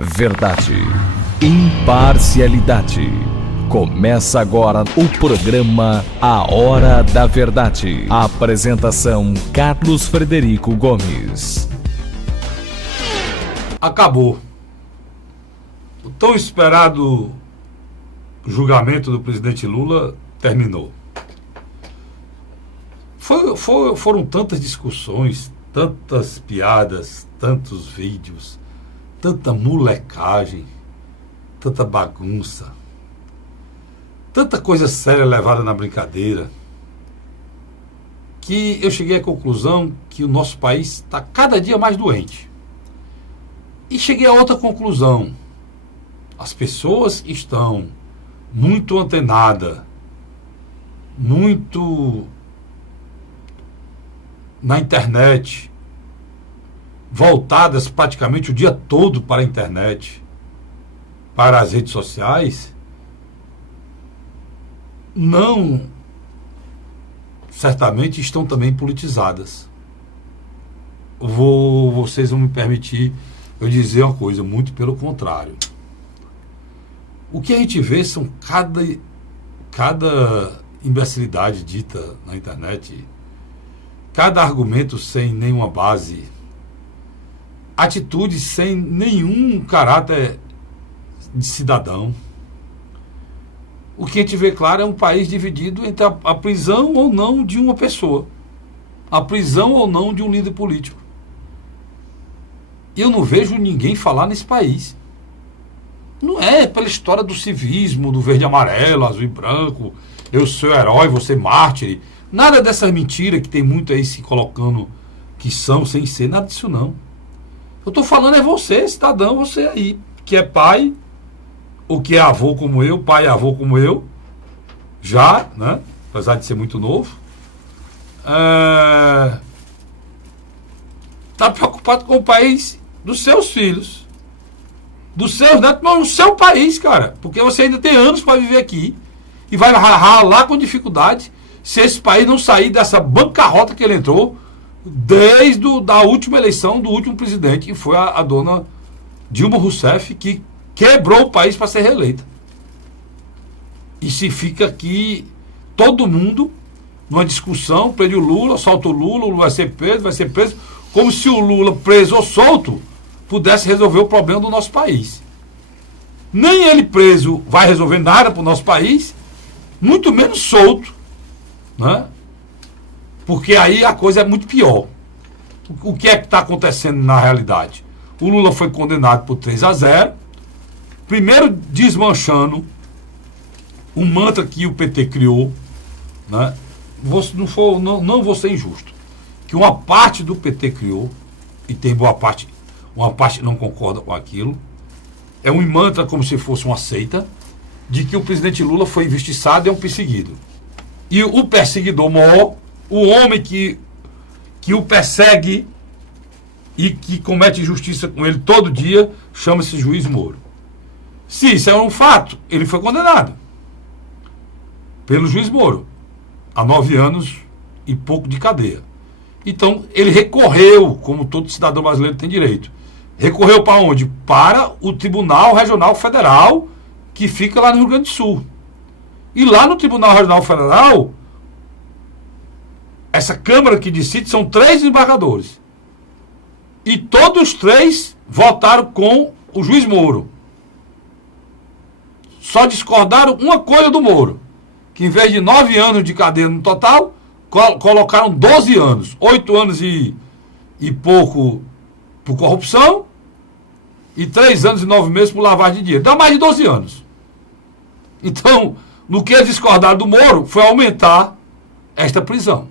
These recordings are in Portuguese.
Verdade, imparcialidade. Começa agora o programa A Hora da Verdade. A apresentação: Carlos Frederico Gomes. Acabou. O tão esperado julgamento do presidente Lula terminou. Foram tantas discussões, tantas piadas, tantos vídeos, tanta molecagem, tanta bagunça, tanta coisa séria levada na brincadeira, que eu cheguei à conclusão que o nosso país está cada dia mais doente. E cheguei a outra conclusão: as pessoas estão muito antenadas, muito na internet, voltadas praticamente o dia todo para a internet, para as redes sociais, não certamente estão também politizadas. Vocês vão me permitir eu dizer uma coisa, muito pelo contrário. O que a gente vê são cada imbecilidade dita na internet, cada argumento sem nenhuma base, atitudes sem nenhum caráter de cidadão. O que a gente vê, claro, é um país dividido entre a prisão ou não de uma pessoa, a prisão ou não de um líder político. E eu não vejo ninguém falar nesse país. Não é pela história do civismo, do verde e amarelo, azul e branco, eu sou herói, você mártir. Nada dessas mentiras que tem muito aí se colocando que são sem ser, nada disso não. Eu estou falando é você, cidadão, você aí, que é pai, ou que é avô como eu, pai e avô como eu, já, né? Apesar de ser muito novo. Está preocupado com o país dos seus filhos, dos seus netos, mas no seu país, cara. Porque você ainda tem anos para viver aqui e vai ralar com dificuldade se esse país não sair dessa bancarrota que ele entrou desde a última eleição do último presidente, que foi a dona Dilma Rousseff, que quebrou o país para ser reeleita. E se fica aqui todo mundo numa discussão, prende o Lula, solta o Lula vai ser preso, como se o Lula preso ou solto pudesse resolver o problema do nosso país. Nem ele preso vai resolver nada para o nosso país, muito menos solto, né? Porque aí a coisa é muito pior. O que é que está acontecendo na realidade? O Lula foi condenado por 3-0, primeiro desmanchando um mantra que o PT criou, né? Não vou ser injusto, que uma parte do PT criou, e tem boa parte, uma parte não concorda com aquilo, é um mantra como se fosse uma seita, de que o presidente Lula foi injustiçado e é um perseguido. E o perseguidor maior, o homem que o persegue e que comete injustiça com ele todo dia, chama-se juiz Moro. Se isso é um fato, ele foi condenado pelo juiz Moro a 9 anos e pouco de cadeia. Então, ele recorreu, como todo cidadão brasileiro tem direito. Recorreu para onde? Para o Tribunal Regional Federal, que fica lá no Rio Grande do Sul. E lá no Tribunal Regional Federal, essa Câmara que decide são 3 desembargadores. E todos os 3 votaram com o juiz Moro. Só discordaram uma coisa do Moro, que em vez de 9 anos de cadeia no total, colocaram 12 anos. 8 anos e pouco por corrupção e 3 anos e 9 meses por lavagem de dinheiro. Dá mais de 12 anos. Então, no que eles discordaram do Moro foi aumentar esta prisão.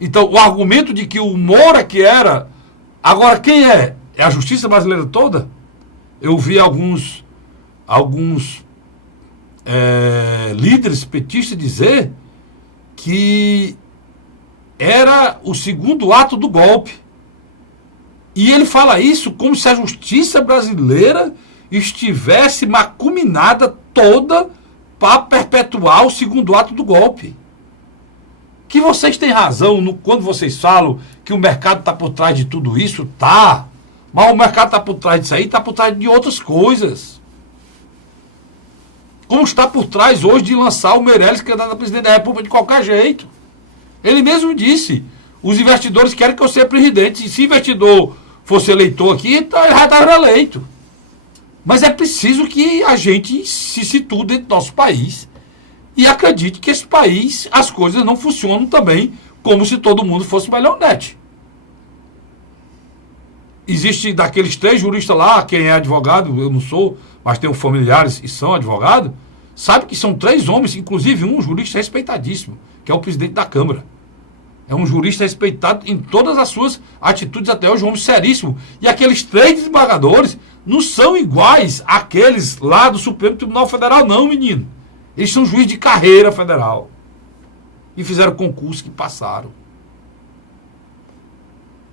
Então, o argumento de que o Moro é que era... Agora, quem é? É a justiça brasileira toda? Eu vi alguns líderes petistas dizer que era o segundo ato do golpe. E ele fala isso como se a justiça brasileira estivesse macuminada toda para perpetuar o segundo ato do golpe. Que vocês têm razão quando vocês falam que o mercado está por trás de tudo isso, tá? Mas o mercado está por trás disso aí, está por trás de outras coisas. Como está por trás hoje de lançar o Meirelles candidato a presidente da República de qualquer jeito. Ele mesmo disse, os investidores querem que eu seja presidente. E se investidor fosse eleitor aqui, então ele já estava eleito. Mas é preciso que a gente se situe dentro do nosso país e acredite que esse país, as coisas não funcionam também como se todo mundo fosse marionete. Existe daqueles 3 juristas lá, quem é advogado, eu não sou, mas tenho familiares e são advogados, sabe que são 3 homens, inclusive um jurista respeitadíssimo, que é o presidente da Câmara. É um jurista respeitado em todas as suas atitudes, até hoje um homem seríssimo. E aqueles 3 desembargadores não são iguais àqueles lá do Supremo Tribunal Federal, não, menino. Eles são juízes de carreira federal. E fizeram concurso que passaram.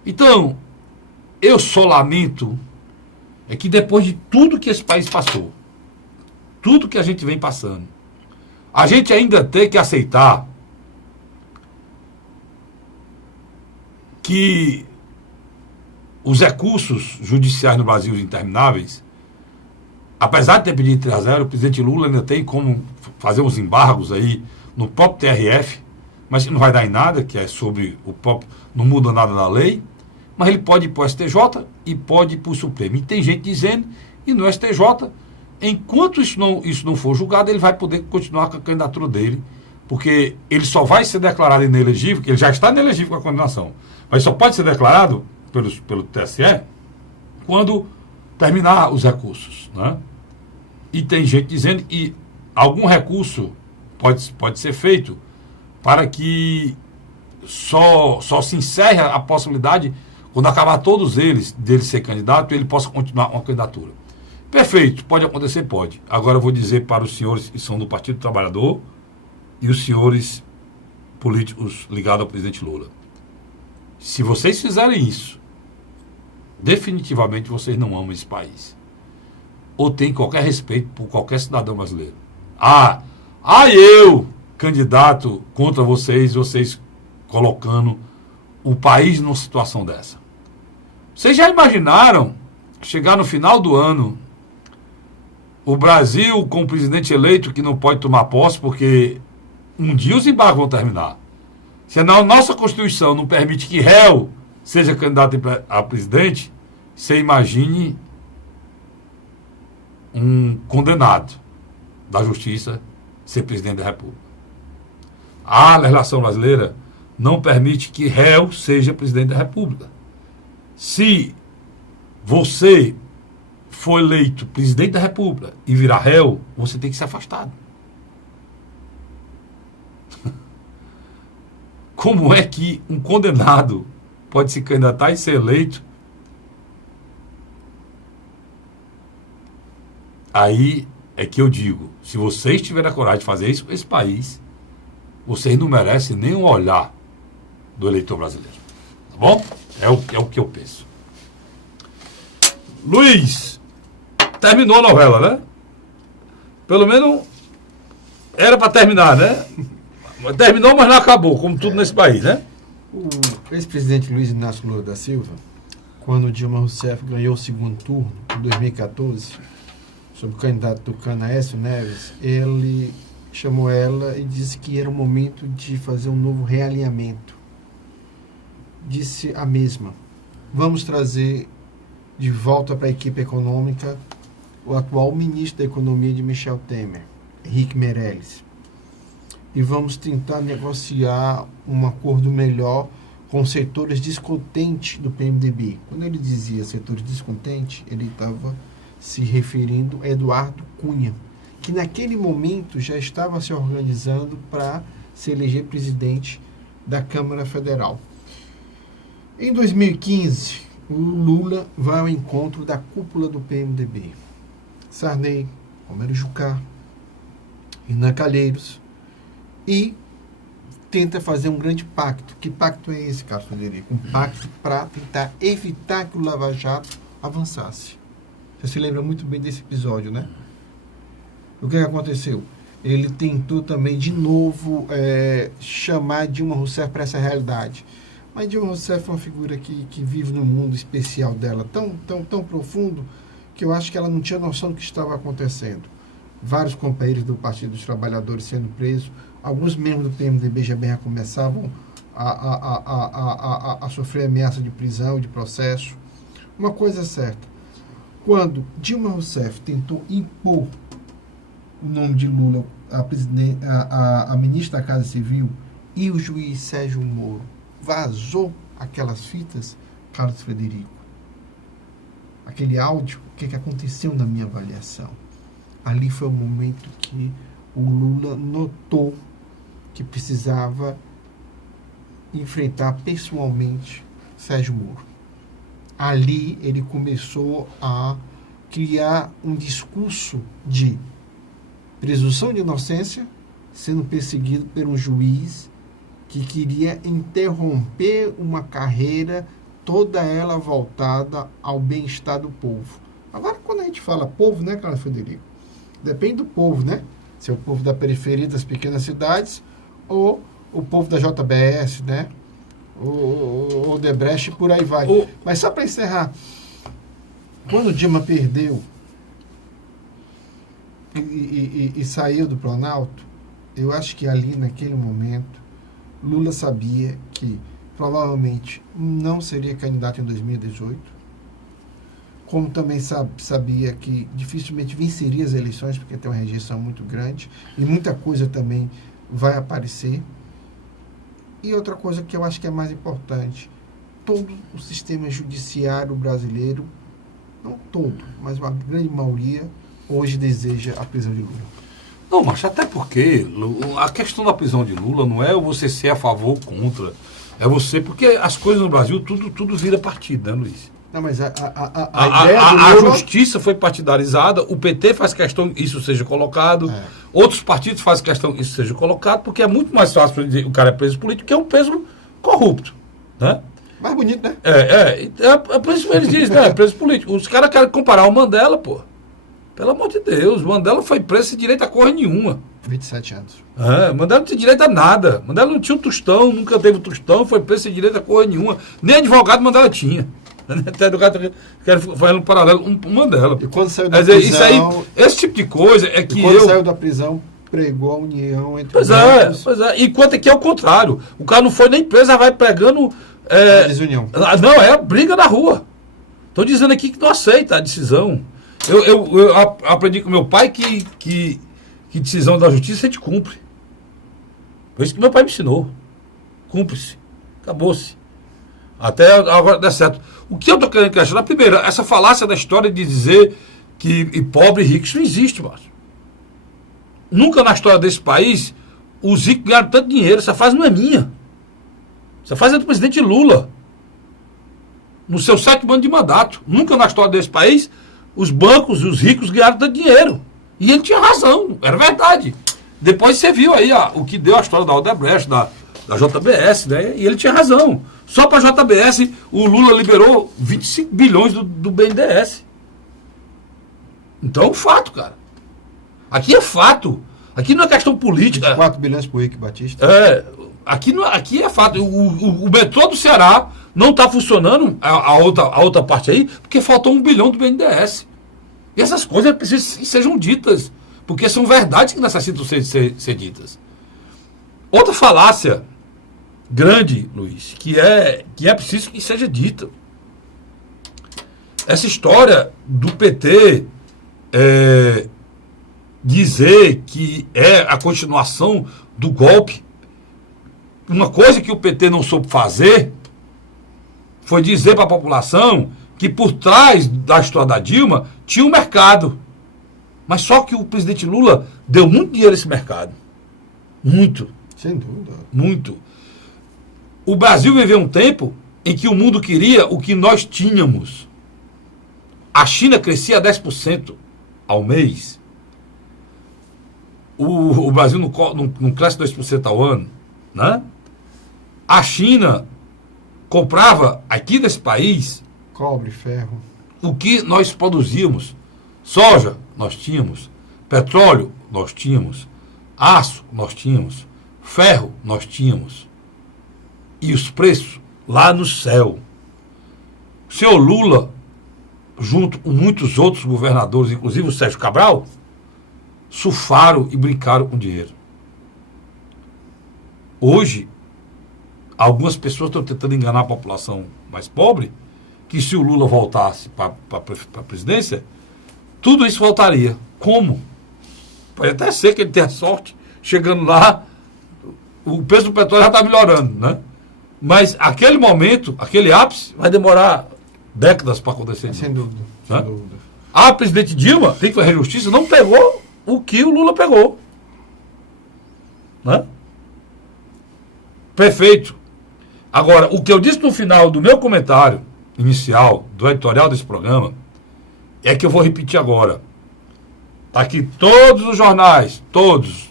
Então, eu só lamento é que depois de tudo que esse país passou, tudo que a gente vem passando, a gente ainda tem que aceitar que os recursos judiciais no Brasil intermináveis, apesar de ter pedido 3-0, o presidente Lula ainda tem como fazer uns embargos aí no próprio TRF, mas que não vai dar em nada, que é sobre o próprio, não muda nada na lei, mas ele pode ir para o STJ e pode ir para o Supremo. E tem gente dizendo, e no STJ, enquanto isso não for julgado, ele vai poder continuar com a candidatura dele, porque ele só vai ser declarado inelegível, ele já está inelegível com a condenação, mas só pode ser declarado pelo TSE quando terminar os recursos, né? E tem gente dizendo que algum recurso pode ser feito para que só se encerre a possibilidade, quando acabar todos eles, dele ser candidato, ele possa continuar uma candidatura. Perfeito, pode acontecer, pode. Agora eu vou dizer para os senhores que são do Partido Trabalhador e os senhores políticos ligados ao presidente Lula. Se vocês fizerem isso, definitivamente vocês não amam esse país. Ou têm qualquer respeito por qualquer cidadão brasileiro. Eu, candidato contra vocês colocando o país numa situação dessa. Vocês já imaginaram chegar no final do ano, o Brasil com o presidente eleito que não pode tomar posse porque um dia os embargos vão terminar. Se a nossa Constituição não permite que réu seja candidato a presidente, você imagine um condenado da justiça ser presidente da República. A legislação brasileira não permite que réu seja presidente da República. Se você for eleito presidente da República e virar réu, você tem que ser afastado. Como é que um condenado pode se candidatar e ser eleito? Aí é que eu digo, se vocês tiverem a coragem de fazer isso com esse país, vocês não merecem nem um olhar do eleitor brasileiro. Tá bom? É o que eu penso. Luiz, terminou a novela, né? Pelo menos era para terminar, né? Terminou, mas não acabou, como tudo nesse país, né? O ex-presidente Luiz Inácio Lula da Silva, quando Dilma Rousseff ganhou o segundo turno, em 2014, sob o candidato tucano Aécio Neves, ele chamou ela e disse que era o momento de fazer um novo realinhamento. Disse a mesma: vamos trazer de volta para a equipe econômica o atual ministro da Economia de Michel Temer, Henrique Meirelles. E vamos tentar negociar um acordo melhor com setores descontentes do PMDB. Quando ele dizia setores descontentes, ele estava se referindo a Eduardo Cunha, que naquele momento já estava se organizando para se eleger presidente da Câmara Federal. Em 2015, o Lula vai ao encontro da cúpula do PMDB. Sarney, Romero Jucá, Renan Calheiros, e tenta fazer um grande pacto. Que pacto é esse, Carlos Frederico? Um pacto para tentar evitar que o Lava Jato avançasse. Você se lembra muito bem desse episódio, né? O que aconteceu? Ele tentou também, de novo, chamar Dilma Rousseff para essa realidade. Mas Dilma Rousseff é uma figura que vive num mundo especial dela, tão profundo, que eu acho que ela não tinha noção do que estava acontecendo. Vários companheiros do Partido dos Trabalhadores sendo presos, alguns membros do PMDB já bem começavam a sofrer ameaça de prisão, de processo. Uma coisa é certa, quando Dilma Rousseff tentou impor o nome de Lula a ministra da Casa Civil e o juiz Sérgio Moro vazou aquelas fitas, Carlos Frederico, aquele áudio, o que aconteceu na minha avaliação? Ali foi o momento que o Lula notou que precisava enfrentar pessoalmente Sérgio Moro. Ali ele começou a criar um discurso de presunção de inocência, sendo perseguido por um juiz que queria interromper uma carreira toda ela voltada ao bem-estar do povo. Agora, quando a gente fala povo, né, Carlos Frederico? Depende do povo, né? Se é o povo da periferia das pequenas cidades ou o povo da JBS, né? O Odebrecht, por aí vai. Mas só para encerrar, quando Dilma perdeu e saiu do Planalto, eu acho que ali, naquele momento, Lula sabia que provavelmente não seria candidato em 2018, como também sabia que dificilmente venceria as eleições, porque tem uma rejeição muito grande, e muita coisa também vai aparecer. E outra coisa que eu acho que é mais importante, todo o sistema judiciário brasileiro, não todo, mas uma grande maioria, hoje deseja a prisão de Lula. Não, mas até porque a questão da prisão de Lula não é você ser a favor ou contra, é você, porque as coisas no Brasil, tudo vira partido, né, Luiz? Não, mas a ideia do Lula... A justiça foi partidarizada, o PT faz questão que isso seja colocado, outros partidos fazem questão que isso seja colocado, porque é muito mais fácil para dizer o cara é preso político que é um preso corrupto, né? Mais bonito, né? É por isso que eles dizem, né? Preso político. Os caras querem comparar o Mandela, pô. Pelo amor de Deus, Mandela foi preso sem direito a coisa nenhuma. 27 anos. Mandela não tinha direito a nada. Mandela não tinha um tostão, nunca teve um tostão, foi preso sem direito a coisa nenhuma. Nem advogado Mandela tinha. Até do cara quero fazer um paralelo com Mandela. E quando saiu da prisão... Esse tipo de coisa é que quando saiu da prisão, pregou a união entre os Pois é. Enquanto aqui é o contrário. O cara não foi nem preso, já vai pregando... desunião. Não, é briga na rua. Estou dizendo aqui que não aceita a decisão. Eu aprendi com meu pai que decisão da justiça a gente cumpre. Foi isso que meu pai me ensinou. Cumpre-se. Acabou-se. Até agora dá certo. O que eu estou querendo questionar, primeiro, essa falácia da história de dizer que pobre e rico, isso não existe, Márcio. Nunca na história desse país os ricos ganharam tanto dinheiro. Essa fase não é minha. Essa fase é do presidente Lula. No seu 7º ano de mandato. Nunca na história desse país os bancos e os ricos ganharam tanto dinheiro. E ele tinha razão, era verdade. Depois você viu aí o que deu a história da Odebrecht, da JBS, né? E ele tinha razão. Só para a JBS, o Lula liberou 25 bilhões do BNDES. Então é um fato, cara. Aqui é fato. Aqui não é questão política. 24 bilhões por Rick Batista. Aqui é fato. O metrô do Ceará não está funcionando, a outra parte aí, porque faltou 1 bilhão do BNDES. E essas coisas precisam que sejam ditas, porque são verdades que necessitam ser ditas. Outra falácia grande, Luiz, que é preciso que seja dita. Essa história do PT dizer que é a continuação do golpe, uma coisa que o PT não soube fazer foi dizer para a população que por trás da história da Dilma tinha um mercado. Mas só que o presidente Lula deu muito dinheiro a esse mercado. Muito. Sem dúvida. Muito. O Brasil viveu um tempo em que o mundo queria o que nós tínhamos. A China crescia 10% ao mês. O Brasil não cresce 2% ao ano, né? A China comprava aqui nesse país cobre, ferro, o que nós produzíamos. Soja, nós tínhamos. Petróleo, nós tínhamos. Aço, nós tínhamos. Ferro, nós tínhamos. E os preços lá no céu. O senhor Lula, junto com muitos outros governadores, inclusive o Sérgio Cabral, surfaram e brincaram com dinheiro. Hoje, algumas pessoas estão tentando enganar a população mais pobre, que se o Lula voltasse para a presidência, tudo isso voltaria. Como? Pode até ser que ele tenha sorte, chegando lá, o preço do petróleo já está melhorando, né? Mas aquele momento, aquele ápice, vai demorar décadas para acontecer. Sem dúvida, sem dúvida. A presidente Dilma, tem que fazer justiça, não pegou o que o Lula pegou. Né? Perfeito. Agora, o que eu disse no final do meu comentário inicial, do editorial desse programa, é que eu vou repetir agora. Está aqui todos os jornais, todos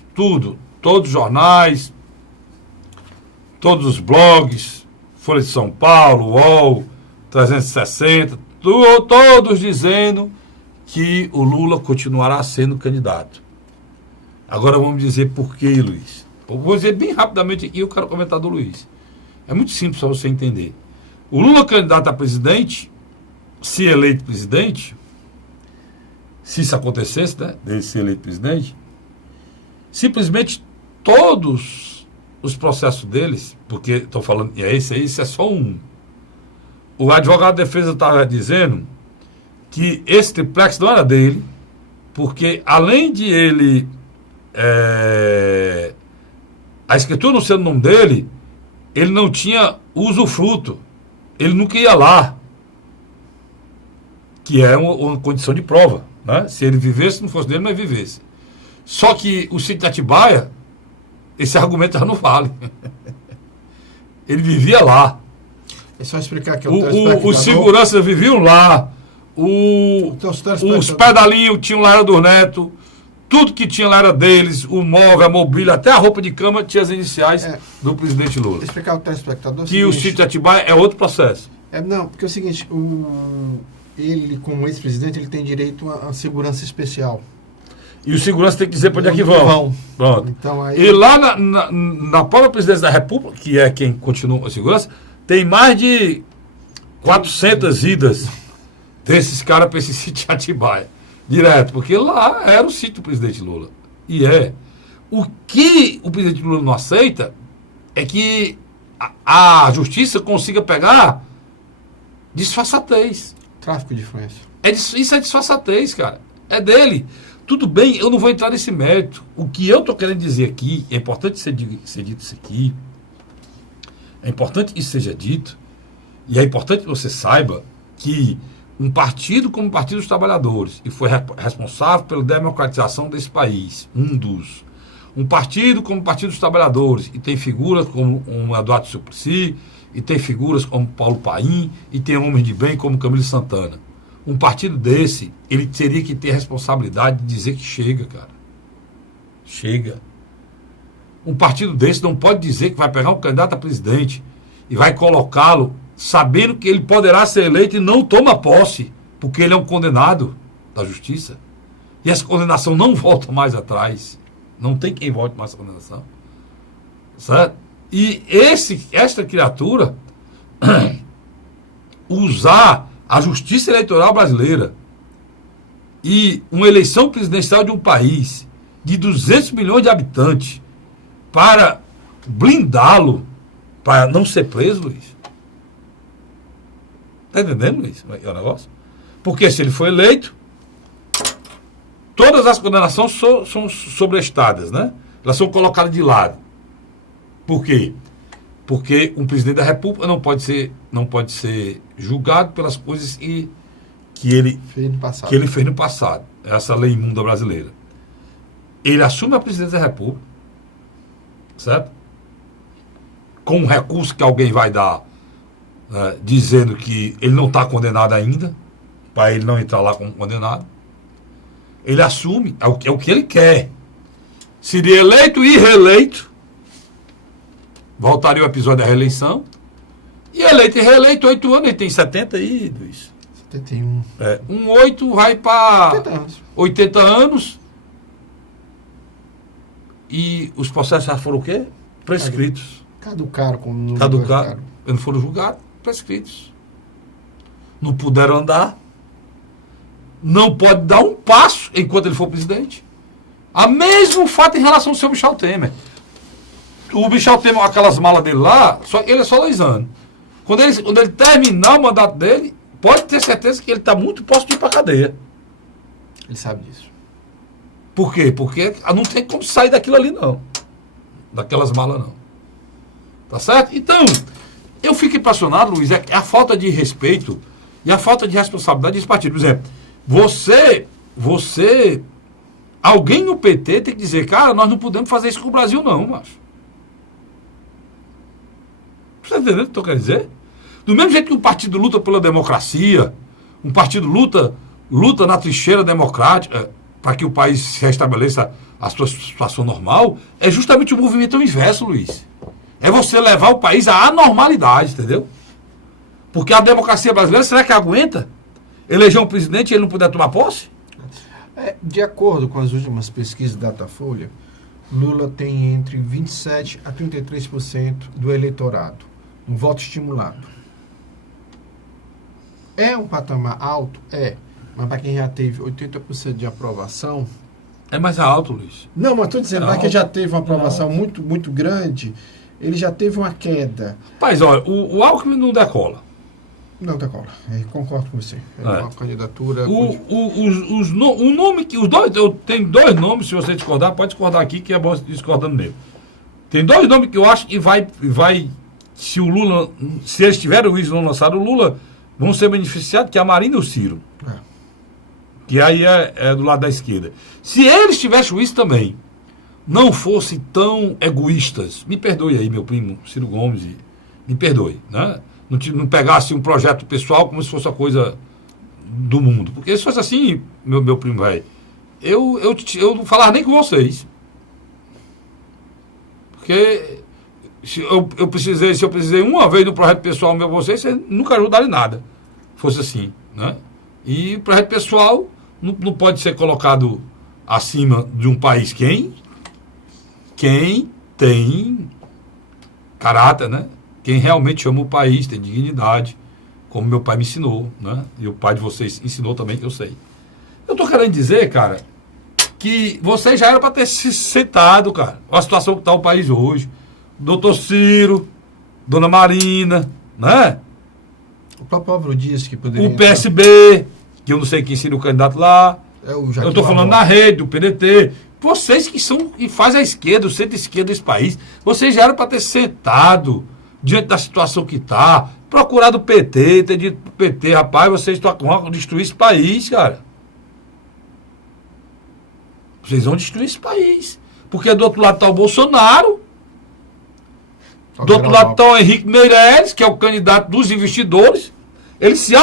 os jornais, todos os blogs, Folha de São Paulo, UOL, 360, todos dizendo que o Lula continuará sendo candidato. Agora vamos dizer por quê, Luiz. Eu vou dizer bem rapidamente aqui, eu quero comentar do Luiz. É muito simples para você entender. O Lula candidato a presidente, se eleito presidente, se isso acontecesse, né, dele ser eleito presidente, simplesmente todos os processos deles, porque estou falando, e é esse aí, isso é só um. O advogado de defesa estava dizendo que esse triplex não era dele, porque além de ele, a escritura não sendo o nome dele, ele não tinha usufruto, ele nunca ia lá, que é uma condição de prova, né? Se ele vivesse, não fosse dele, mas vivesse. Só que o sítio de Atibaia, esse argumento já não vale. Ele vivia lá. É só explicar que os seguranças viviam lá, os pedalinhos tinham lá era do Neto, tudo que tinha lá era deles, o móvel, a mobília, até a roupa de cama tinha as iniciais do presidente Lula. Vou explicar ao telespectador. Que o sítio de Atibaia é outro processo. Não, porque é o seguinte, ele, como ex-presidente, ele tem direito a segurança especial. E o segurança tem que dizer para onde é que vão. Pronto. Então, aí... E lá na própria presidência da República, que é quem continua a segurança, tem mais de 400 idas desses caras para esse sítio de Atibaia. Direto, porque lá era o sítio do presidente Lula. E é. O que o presidente Lula não aceita é que a justiça consiga pegar disfarçatez. Tráfico de influência. Isso é disfarçatez, cara. É dele. Tudo bem, eu não vou entrar nesse mérito. O que eu estou querendo dizer aqui, é importante ser dito isso aqui, é importante que isso seja dito, e é importante que você saiba que um partido como o Partido dos Trabalhadores, e foi responsável pela democratização desse país, um partido como o Partido dos Trabalhadores, e tem figuras como o Eduardo Suplicy, e tem figuras como Paulo Paim, e tem homens de bem como Camilo Santana. Um partido desse, ele teria que ter a responsabilidade de dizer que chega, cara. Chega. Um partido desse não pode dizer que vai pegar um candidato a presidente e vai colocá-lo sabendo que ele poderá ser eleito e não toma posse, porque ele é um condenado da justiça. E essa condenação não volta mais atrás. Não tem quem volte mais essa condenação. Certo? E esta criatura usar a justiça eleitoral brasileira e uma eleição presidencial de um país de 200 milhões de habitantes para blindá-lo, para não ser preso, Luiz. Está entendendo, Luiz? É o negócio? Porque se ele for eleito, todas as condenações são sobrestadas, né? Elas são colocadas de lado. Por quê? Porque um presidente da República não pode ser julgado pelas coisas que ele fez no passado. Essa lei imunda brasileira. Ele assume a presidência da República, certo? Com um recurso que alguém vai dar, né, dizendo que ele não está condenado ainda, para ele não entrar lá como condenado. Ele assume, é o que ele quer. Seria eleito e reeleito, voltaria o episódio da reeleição, e eleito e reeleito, 8 anos, ele tem 70 aí, Luiz. 71. 8 vai para 80 anos. E os processos já foram o quê? Prescritos. Caducaram. Eles não foram julgados, prescritos. Não puderam andar. Não pode dar um passo enquanto ele for presidente. A mesmo fato em relação ao seu Michel Temer. O Michel Temer, aquelas malas dele lá, ele é só 2 anos. Quando ele terminar o mandato dele, pode ter certeza que ele está muito próximo de ir para a cadeia. Ele sabe disso. Por quê? Porque não tem como sair daquilo ali, não. Daquelas malas, não. Tá certo? Então, eu fico impressionado, Luiz, é a falta de respeito e a falta de responsabilidade desse partido. Por exemplo, alguém no PT tem que dizer, cara, nós não podemos fazer isso com o Brasil, não, macho. Você está entendendo o que eu estou querendo dizer? Do mesmo jeito que um partido luta pela democracia, um partido luta na trincheira democrática para que o país se restabeleça a sua situação normal, é justamente o movimento inverso, Luiz. É você levar o país à anormalidade, entendeu? Porque a democracia brasileira, será que aguenta eleger um presidente e ele não puder tomar posse? De acordo com as últimas pesquisas da Datafolha, Lula tem entre 27% a 33% do eleitorado, um voto estimulado. É um patamar alto? É. Mas para quem já teve 80% de aprovação... É mais alto, Luiz. Não, mas estou dizendo, para quem já teve uma aprovação muito, muito grande, ele já teve uma queda. Rapaz, olha, o Alckmin não decola. Não decola. Concordo com você. É uma candidatura... Eu tenho 2 nomes, se você discordar, pode discordar aqui, que é bom discordando mesmo. Tem 2 nomes que eu acho que vai se o Lula, se eles tiverem o Wilson lançado, o Lula vão ser beneficiados, que é a Marina e o Ciro. Que aí é do lado da esquerda. Se eles tivessem isso também, não fossem tão egoístas, me perdoe aí, meu primo Ciro Gomes, me perdoe, né? Não pegasse um projeto pessoal como se fosse a coisa do mundo. Porque se fosse assim, meu primo velho, eu não falava nem com vocês. Porque se eu precisei uma vez do projeto pessoal meu com vocês nunca ajudaram em nada. Fosse assim, né? E o projeto pessoal não pode ser colocado acima de um país quem tem caráter, né? Quem realmente ama o país, tem dignidade, como meu pai me ensinou, né? E o pai de vocês ensinou também, que eu sei. Eu tô querendo dizer, cara, que vocês já eram para ter se sentado, cara, com a situação que está o país hoje. Doutor Ciro, Dona Marina, né? O próprio Álvaro Dias que poderia... O PSB, que eu não sei quem seria o candidato lá. Eu estou falando na rede, do PDT. Vocês que fazem a esquerda, o centro-esquerda desse país, vocês já eram para ter sentado diante da situação que está, procurado o PT, ter dito pro PT, rapaz, vocês vão destruir esse país, cara. Vocês vão destruir esse país. Porque do outro lado está o Bolsonaro, do outro lado está o Henrique Meirelles, que é o candidato dos investidores. Ele se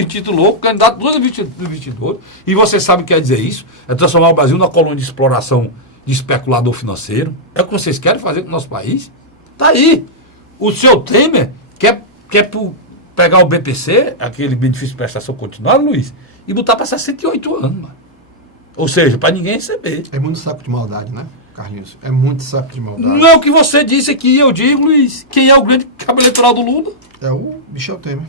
intitulou candidato dos investidores. E você sabe o que quer dizer isso? É transformar o Brasil numa colônia de exploração de especulador financeiro. É o que vocês querem fazer com o nosso país? Tá aí. O seu Temer quer pegar o BPC, aquele benefício de prestação continuada, Luiz, e botar para 68 anos, mano. Ou seja, para ninguém receber. É muito saco de maldade, né, Carlinhos? É muito saco de maldade. Não é o que você disse aqui, eu digo, Luiz. Quem é o grande cabo eleitoral do Lula? É o Michel Temer.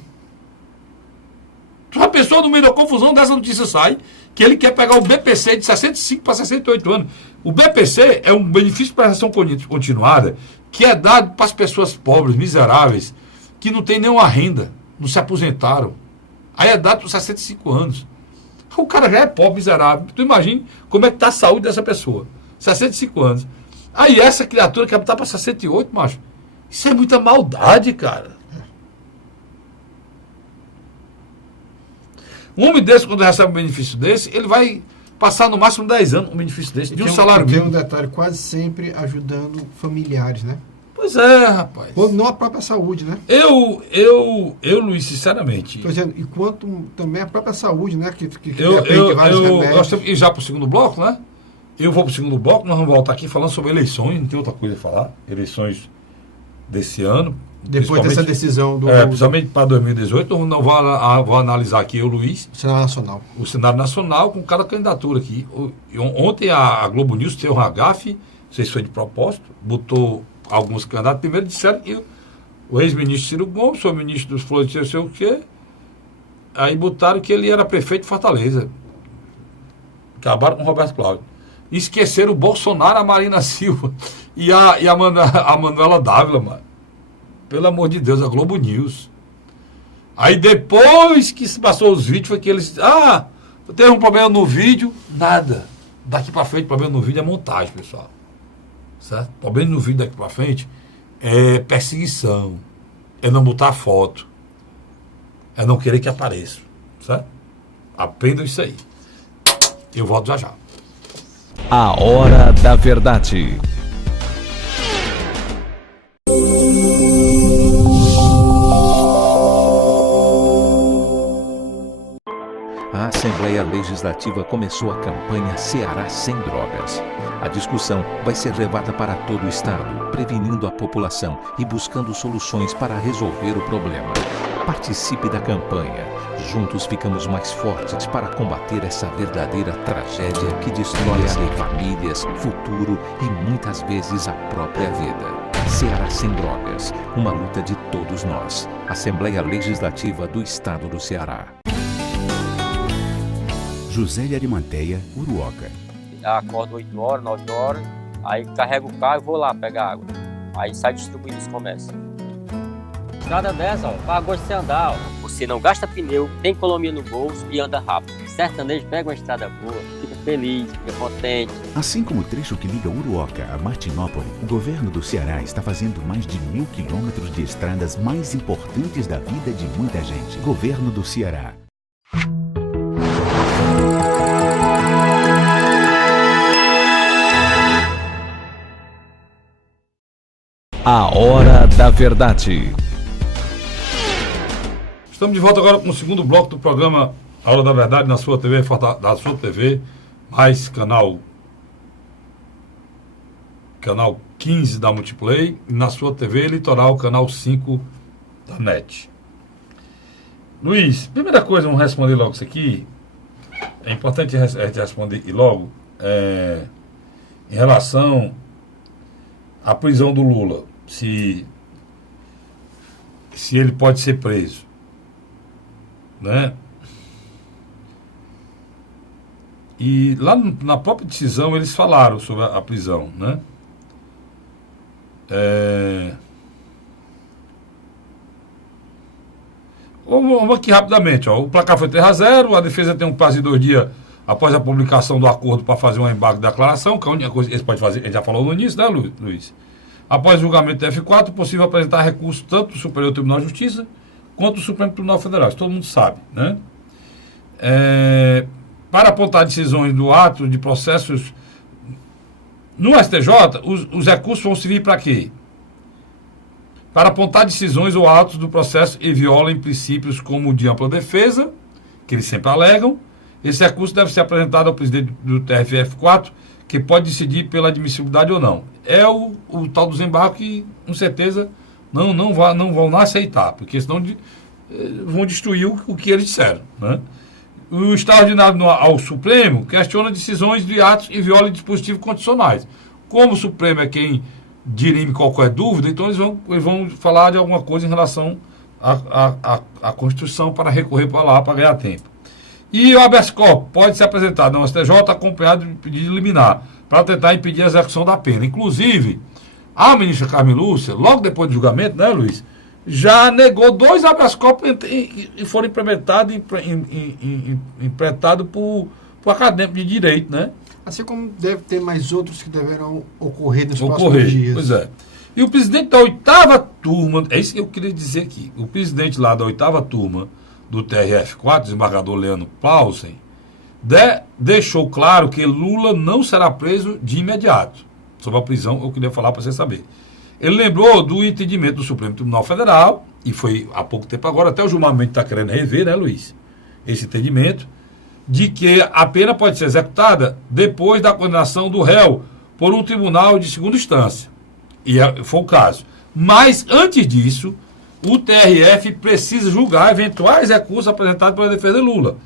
Uma pessoa no meio da confusão dessa notícia sai que ele quer pegar o BPC de 65 para 68 anos. O BPC é um benefício de prestação continuada que é dado para as pessoas pobres, miseráveis, que não têm nenhuma renda, não se aposentaram. Aí é dado por 65 anos. O cara já é pobre, miserável. Tu imagina como é que está a saúde dessa pessoa. 65 anos. Aí essa criatura quer botar para 68, macho. Isso é muita maldade, cara. Um homem desse, quando recebe um benefício desse, ele vai passar no máximo 10 anos um benefício desse, de um salário mínimo. Tem um detalhe, quase sempre ajudando familiares, né? Pois é, rapaz. Ou não a própria saúde, né? Luiz, sinceramente... Estou dizendo, enquanto também a própria saúde, né? Que nós temos que ir já para o segundo bloco, né? Eu vou para o segundo bloco, nós vamos voltar aqui falando sobre eleições, não tem outra coisa a falar. Eleições desse ano. Depois dessa decisão do... principalmente para 2018, eu não vou analisar aqui o Luiz. O Senado Nacional. O Senado Nacional com cada candidatura aqui. Ontem a Globo News teve uma gafe, não sei se foi de propósito, botou alguns candidatos. Primeiro disseram que o ex-ministro Ciro Gomes, foi ministro dos Flores, não sei o quê. Aí botaram que ele era prefeito de Fortaleza. Acabaram com o Roberto Cláudio. Esqueceram o Bolsonaro, a Marina Silva e a Manuela Dávila, mano. Pelo amor de Deus, a Globo News. Aí depois que se passou os vídeos, foi que eles... teve um problema no vídeo. Nada. Daqui pra frente, problema no vídeo é montagem, pessoal. Certo? Problema no vídeo daqui pra frente é perseguição. É não botar foto. É não querer que apareça. Certo? Aprendam isso aí. Eu volto já já. A Hora da Verdade. A Assembleia Legislativa começou a campanha Ceará Sem Drogas. A discussão vai ser levada para todo o estado, prevenindo a população e buscando soluções para resolver o problema. Participe da campanha. Juntos ficamos mais fortes para combater essa verdadeira tragédia que destrói famílias, futuro e muitas vezes a própria vida. Ceará Sem Drogas, uma luta de todos nós. Assembleia Legislativa do Estado do Ceará. Josélia Arimanteia, Uruoca. Acordo 8 horas, 9 horas, aí carrego o carro e vou lá pegar água. Aí sai distribuindo os comércios. Estrada dessa, pagou de você andar. Você não gasta pneu, tem economia no bolso e anda rápido. Sertanejo pega uma estrada boa, fica feliz, fica contente. Assim como o trecho que liga Uruoca a Martinópole, o governo do Ceará está fazendo mais de 1.000 quilômetros de estradas mais importantes da vida de muita gente. Governo do Ceará. A Hora da Verdade. Estamos de volta agora com o segundo bloco do programa A Hora da Verdade na sua TV, da sua TV, mais canal 15 da Multiplay, e na sua TV Litoral, canal 5 da NET. Luiz, primeira coisa, vamos responder logo isso aqui. É importante a gente responder e logo em relação à prisão do Lula, se ele pode ser preso, né? E lá na própria decisão eles falaram sobre a prisão, né? Vamos aqui rapidamente, ó. O placar foi 3-0, a defesa tem um prazo de 2 dias após a publicação do acordo para fazer um embargo de declaração, que é a única coisa que eles podem fazer, ele já falou no início, né, Luiz? Após o julgamento do F4, é possível apresentar recurso tanto do Superior Tribunal de Justiça quanto do Supremo Tribunal Federal, isso todo mundo sabe, né? Para apontar decisões do ato de processos no STJ, os recursos vão servir para quê? Para apontar decisões ou atos do processo e violam princípios como o de ampla defesa, que eles sempre alegam. Esse recurso deve ser apresentado ao presidente do TRF4, que pode decidir pela admissibilidade ou não. É o tal dos embargos que, com certeza, não vão aceitar, porque senão vão destruir o que eles disseram, né? O extraordinário ao Supremo questiona decisões de atos e viola dispositivos condicionais. Como o Supremo é quem dirime qualquer dúvida, então eles vão falar de alguma coisa em relação à Constituição para recorrer para lá, para ganhar tempo. E o habeas corpus pode ser apresentado no STJ acompanhado de pedido liminar para tentar impedir a execução da pena. Inclusive, a ministra Carmen Lúcia, logo depois do julgamento, né, Luiz, já negou 2 habeas corpus e foram implementados por acadêmico de direito, né? Assim como deve ter mais outros que deverão ocorrer nos próximos dias. Pois é. E o presidente da 8ª turma, é isso que eu queria dizer aqui, o presidente lá da 8ª turma do TRF4, desembargador Leandro Clausen, deixou claro que Lula não será preso de imediato. Sobre a prisão, eu queria falar para você saber. Ele lembrou do entendimento do Supremo Tribunal Federal, e foi há pouco tempo agora, até o julgamento está querendo rever, né, Luiz? Esse entendimento, de que a pena pode ser executada depois da condenação do réu por um tribunal de segunda instância. E foi o caso. Mas, antes disso, o TRF precisa julgar eventuais recursos apresentados pela defesa de Lula.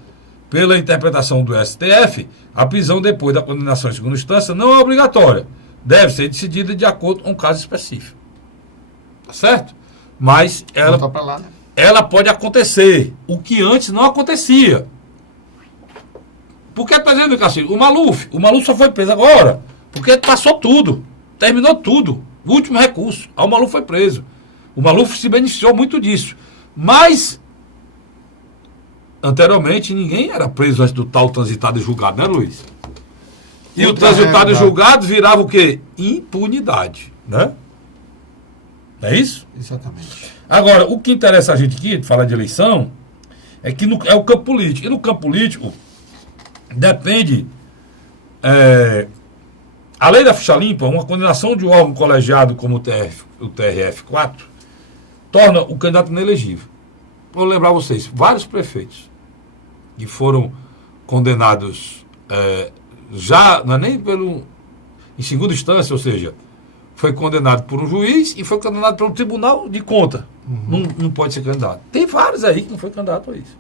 Pela interpretação do STF, a prisão depois da condenação em segunda instância não é obrigatória. Deve ser decidida de acordo com um caso específico. Tá certo? Mas Voltar pra lá, né? ela pode acontecer, o que antes não acontecia. Porque, por exemplo, assim, o Maluf só foi preso agora, porque passou tudo, terminou tudo, o último recurso, aí o Maluf foi preso. O Maluf se beneficiou muito disso. Mas, anteriormente, ninguém era preso antes do tal transitado e julgado, né, Luiz? E o transitado e julgado virava o quê? Impunidade, né? Não é isso? Exatamente. Agora, o que interessa a gente aqui, falar de eleição, é que é o campo político. E no campo político, depende... a lei da ficha limpa, uma condenação de um órgão colegiado como o TRF4, torna o candidato inelegível. Vou lembrar vocês, vários prefeitos que foram condenados já, não é nem em segunda instância, ou seja, foi condenado por um juiz e foi condenado pelo Tribunal de Conta. Não pode ser candidato. Tem vários aí que não foi candidato a isso.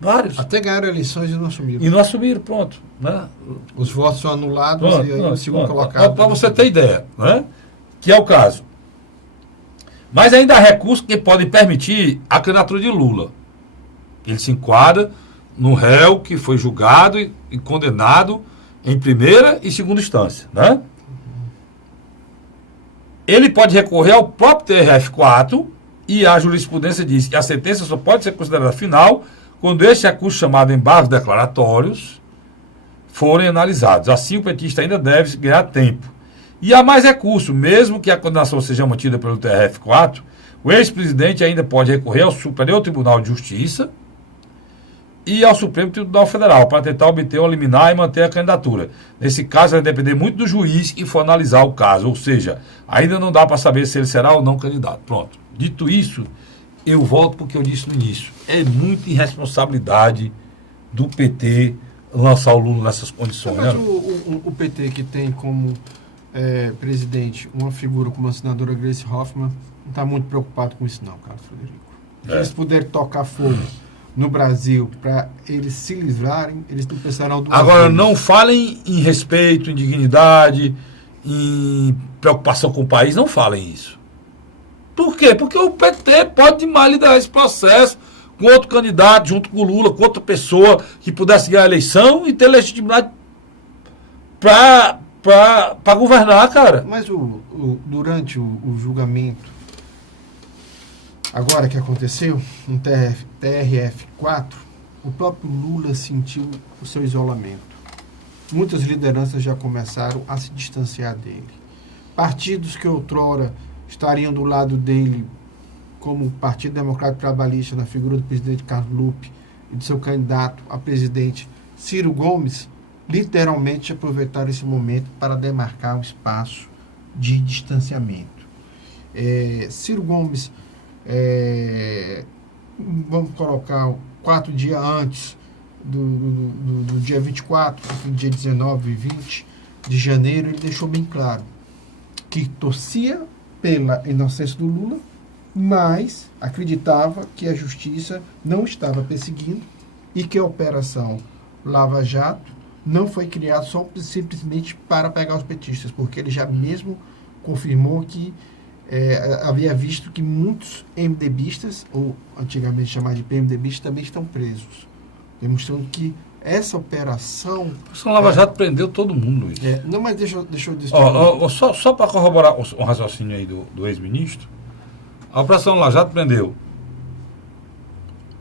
Vários. Até ganharam eleições e não assumiram. E não assumiram, pronto. Né? Os votos são anulados e aí o segundo colocado... Para você ter ideia, né? Que é o caso. Mas ainda há recursos que podem permitir a candidatura de Lula. Ele se enquadra no réu que foi julgado e condenado em primeira e segunda instância, né? Ele pode recorrer ao próprio TRF4 e a jurisprudência diz que a sentença só pode ser considerada final quando este recurso chamado embargos declaratórios forem analisados. Assim, o petista ainda deve ganhar tempo. E há mais recurso, mesmo que a condenação seja mantida pelo TRF4, o ex-presidente ainda pode recorrer ao Superior Tribunal de Justiça e ao Supremo Tribunal Federal para tentar obter uma liminar e manter a candidatura. Nesse caso, vai depender muito do juiz que for analisar o caso, ou seja, ainda não dá para saber se ele será ou não candidato. Pronto. Dito isso, eu volto porque eu disse no início. É muita irresponsabilidade do PT lançar o Lula nessas condições. Mas né? o PT, que tem como presidente uma figura como a senadora Gleisi Hoffmann, não está muito preocupado com isso não, Carlos Frederico. Se eles puderem tocar fogo no Brasil para eles se livrarem, eles não pensarão duas Agora, vezes. não falem em respeito, em dignidade, em preocupação com o país, não falem isso. Por quê? Porque o PT pode demais liderar esse processo com outro candidato, junto com o Lula, com outra pessoa que pudesse ganhar a eleição e ter legitimidade para governar, cara. Mas durante o julgamento, agora que aconteceu, no TRF4, o próprio Lula sentiu o seu isolamento. Muitas lideranças já começaram a se distanciar dele. Partidos que outrora estariam do lado dele, como o Partido Democrático Trabalhista, na figura do presidente Carlos Lupe e do seu candidato a presidente Ciro Gomes, literalmente aproveitaram esse momento para demarcar um espaço de distanciamento. Ciro Gomes, vamos colocar 4 dias antes do dia 24, do dia 19 e 20 de janeiro, ele deixou bem claro que torcia pela inocência do Lula, mas acreditava que a justiça não estava perseguindo e que a Operação Lava Jato não foi criada simplesmente para pegar os petistas, porque ele já mesmo confirmou que havia visto que muitos MDBistas, ou antigamente chamados de PMDBistas, também estão presos, demonstrando que essa operação... O Lava Jato prendeu todo mundo, Luiz. Não, mas deixa eu dizer... Só para corroborar o raciocínio aí do ex-ministro, a Operação Lava Jato prendeu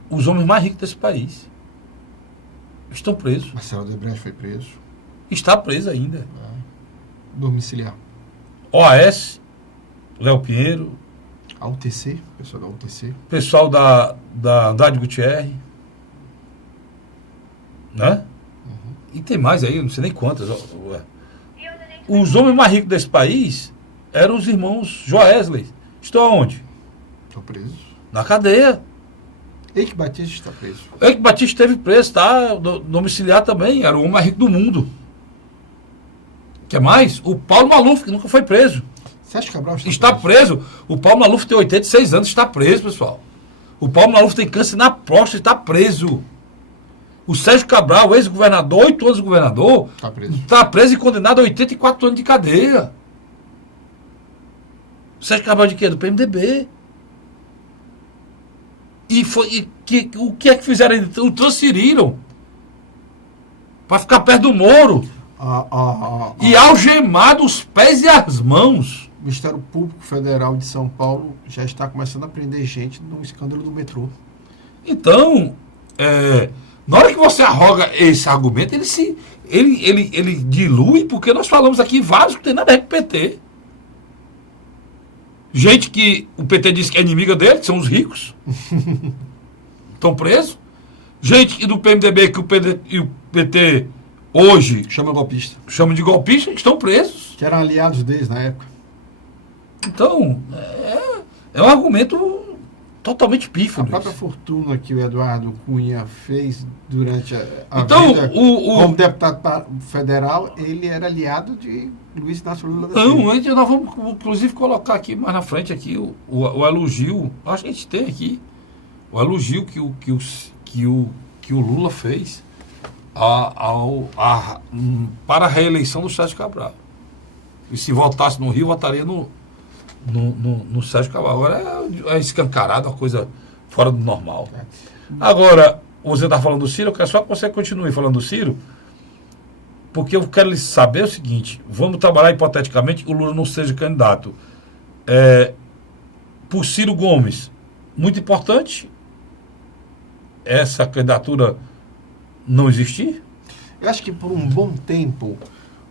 os homens mais ricos desse país. Estão presos. Marcelo Odebrecht foi preso. Está preso ainda. Domiciliar. OAS, Léo Pinheiro. A UTC, pessoal da UTC. Pessoal da Andrade Gutierrez. Né? E tem mais aí, não sei nem quantas. Os homens mais ricos desse país eram os irmãos Joesley. Estão aonde? Estão presos. Na cadeia. Eike Batista está preso. Eike Batista esteve preso, tá? Domiciliar também. Era o homem mais rico do mundo. Quer mais? O Paulo Maluf, que nunca foi preso. Sérgio Cabral está preso. O Paulo Maluf tem 86 anos, está preso, pessoal. O Paulo Maluf tem câncer na próstata, está preso. O Sérgio Cabral, ex-governador, 8 anos de governador, está preso e condenado a 84 anos de cadeia. O Sérgio Cabral de quê? Do PMDB. O que é que fizeram? Então, transferiram para ficar perto do Moro e algemado os pés e as mãos. O Ministério Público Federal de São Paulo já está começando a prender gente no escândalo do metrô. Então, na hora que você arroga esse argumento, ele dilui, porque nós falamos aqui vários que tem nada a ver com o PT. Gente que o PT diz que é inimiga dele, que são os ricos. Estão presos. Gente do PMDB que o PT hoje Chama de golpista, que estão presos. Que eram aliados deles na época. Então, é um argumento totalmente pífio. A própria fortuna que o Eduardo Cunha fez durante a então, vida como deputado federal, ele era aliado de Luiz Inácio Lula da Silva. Não, nós vamos inclusive colocar aqui mais na frente aqui o elogio, acho que a gente tem aqui, o elogio que o Lula fez para a reeleição do Sérgio Cabral. E se votasse no Rio, votaria no Sérgio Cabral. Agora é escancarado, uma coisa fora do normal. Agora, você está falando do Ciro, eu quero só que você continue falando do Ciro, porque eu quero saber o seguinte: vamos trabalhar hipoteticamente que o Lula não seja candidato. Por Ciro Gomes, muito importante essa candidatura não existir? Eu acho que por um bom tempo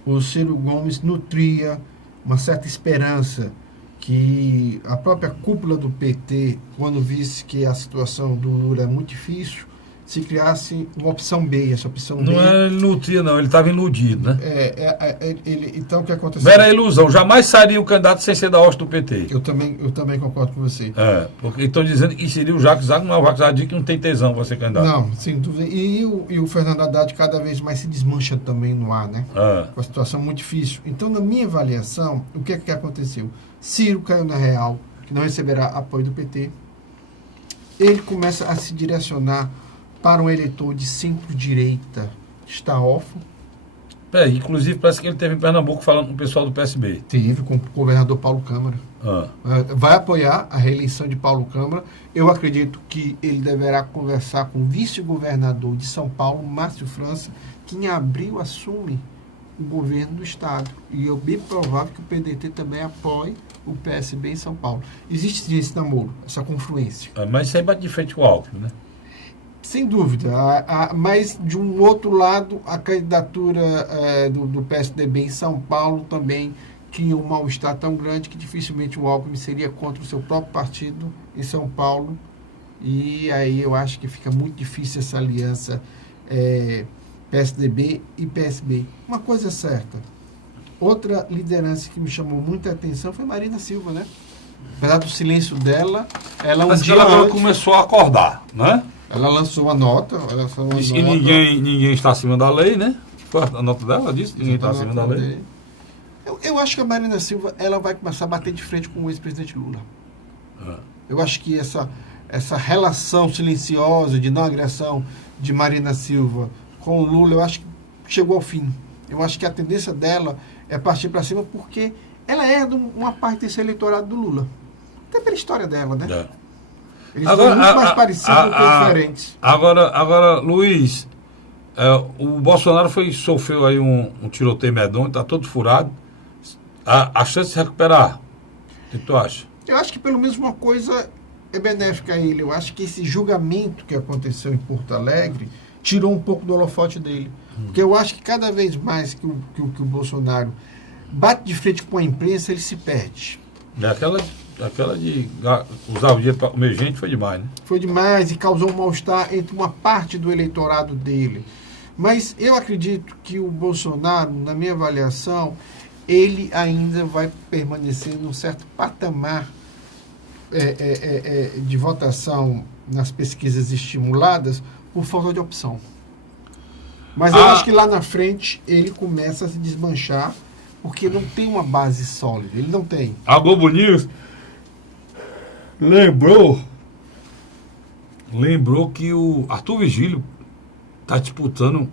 o Ciro Gomes nutria uma certa esperança que a própria cúpula do PT, quando visse que a situação do Lula é muito difícil, se criasse uma opção B. Essa opção não B... é nutria, não. Ele estava iludido, né? Então, o que aconteceu? Era ilusão. Jamais sairia o candidato sem ser da hoste do PT. Eu também concordo com você. Porque estão dizendo que seria o Jacques Wagner, mas o Jacques Wagner que não tem tesão para ser candidato. Não, sem dúvida. E o Fernando Haddad cada vez mais se desmancha também no ar, né? Com a situação muito difícil. Então, na minha avaliação, o que é que aconteceu? Ciro caiu na real, que não receberá apoio do PT. Ele começa a se direcionar para um eleitor de centro-direita, que está órfão. Inclusive, parece que ele teve em Pernambuco falando com o pessoal do PSB. Teve, com o governador Paulo Câmara. Vai apoiar a reeleição de Paulo Câmara. Eu acredito que ele deverá conversar com o vice-governador de São Paulo, Márcio França, que em abril assume o governo do Estado. E é bem provável que o PDT também apoie o PSB em São Paulo. Existe esse namoro, essa confluência. Mas isso aí bate de frente com o Alckmin, né? Sem dúvida. Mas, de um outro lado, a candidatura do PSDB em São Paulo também tinha um mal-estar tão grande que dificilmente o Alckmin seria contra o seu próprio partido em São Paulo. E aí eu acho que fica muito difícil essa aliança PSDB e PSB. Uma coisa é certa. Outra liderança que me chamou muita atenção foi Marina Silva, né? Apesar do silêncio dela, ela ela começou a acordar, né? Ela lançou uma nota. E ninguém está acima da lei, né? Foi a nota dela disse? Ninguém está acima da lei. Eu acho que a Marina Silva ela vai começar a bater de frente com o ex-presidente Lula. Eu acho que essa relação silenciosa de não agressão de Marina Silva com o Lula, eu acho que chegou ao fim. Eu acho que a tendência dela é partir para cima porque ela é uma parte desse eleitorado do Lula. Até pela história dela, né? Eles são muito mais parecidos do que diferentes. Agora, Luiz, o Bolsonaro sofreu aí um tiroteio medonho, está todo furado. A chance de se recuperar, o que tu acha? Eu acho que pelo menos uma coisa é benéfica a ele. Eu acho que esse julgamento que aconteceu em Porto Alegre tirou um pouco do holofote dele. Porque eu acho que cada vez mais que o Bolsonaro bate de frente com a imprensa, ele se perde. Aquela de usar o dinheiro para comer gente foi demais, né? Foi demais e causou um mal-estar entre uma parte do eleitorado dele. Mas eu acredito que o Bolsonaro, na minha avaliação, ele ainda vai permanecer num certo patamar de votação nas pesquisas estimuladas por falta de opção. Mas eu acho que lá na frente ele começa a se desmanchar porque não tem uma base sólida. Ele não tem. A Globo News lembrou que o Arthur Vigílio está disputando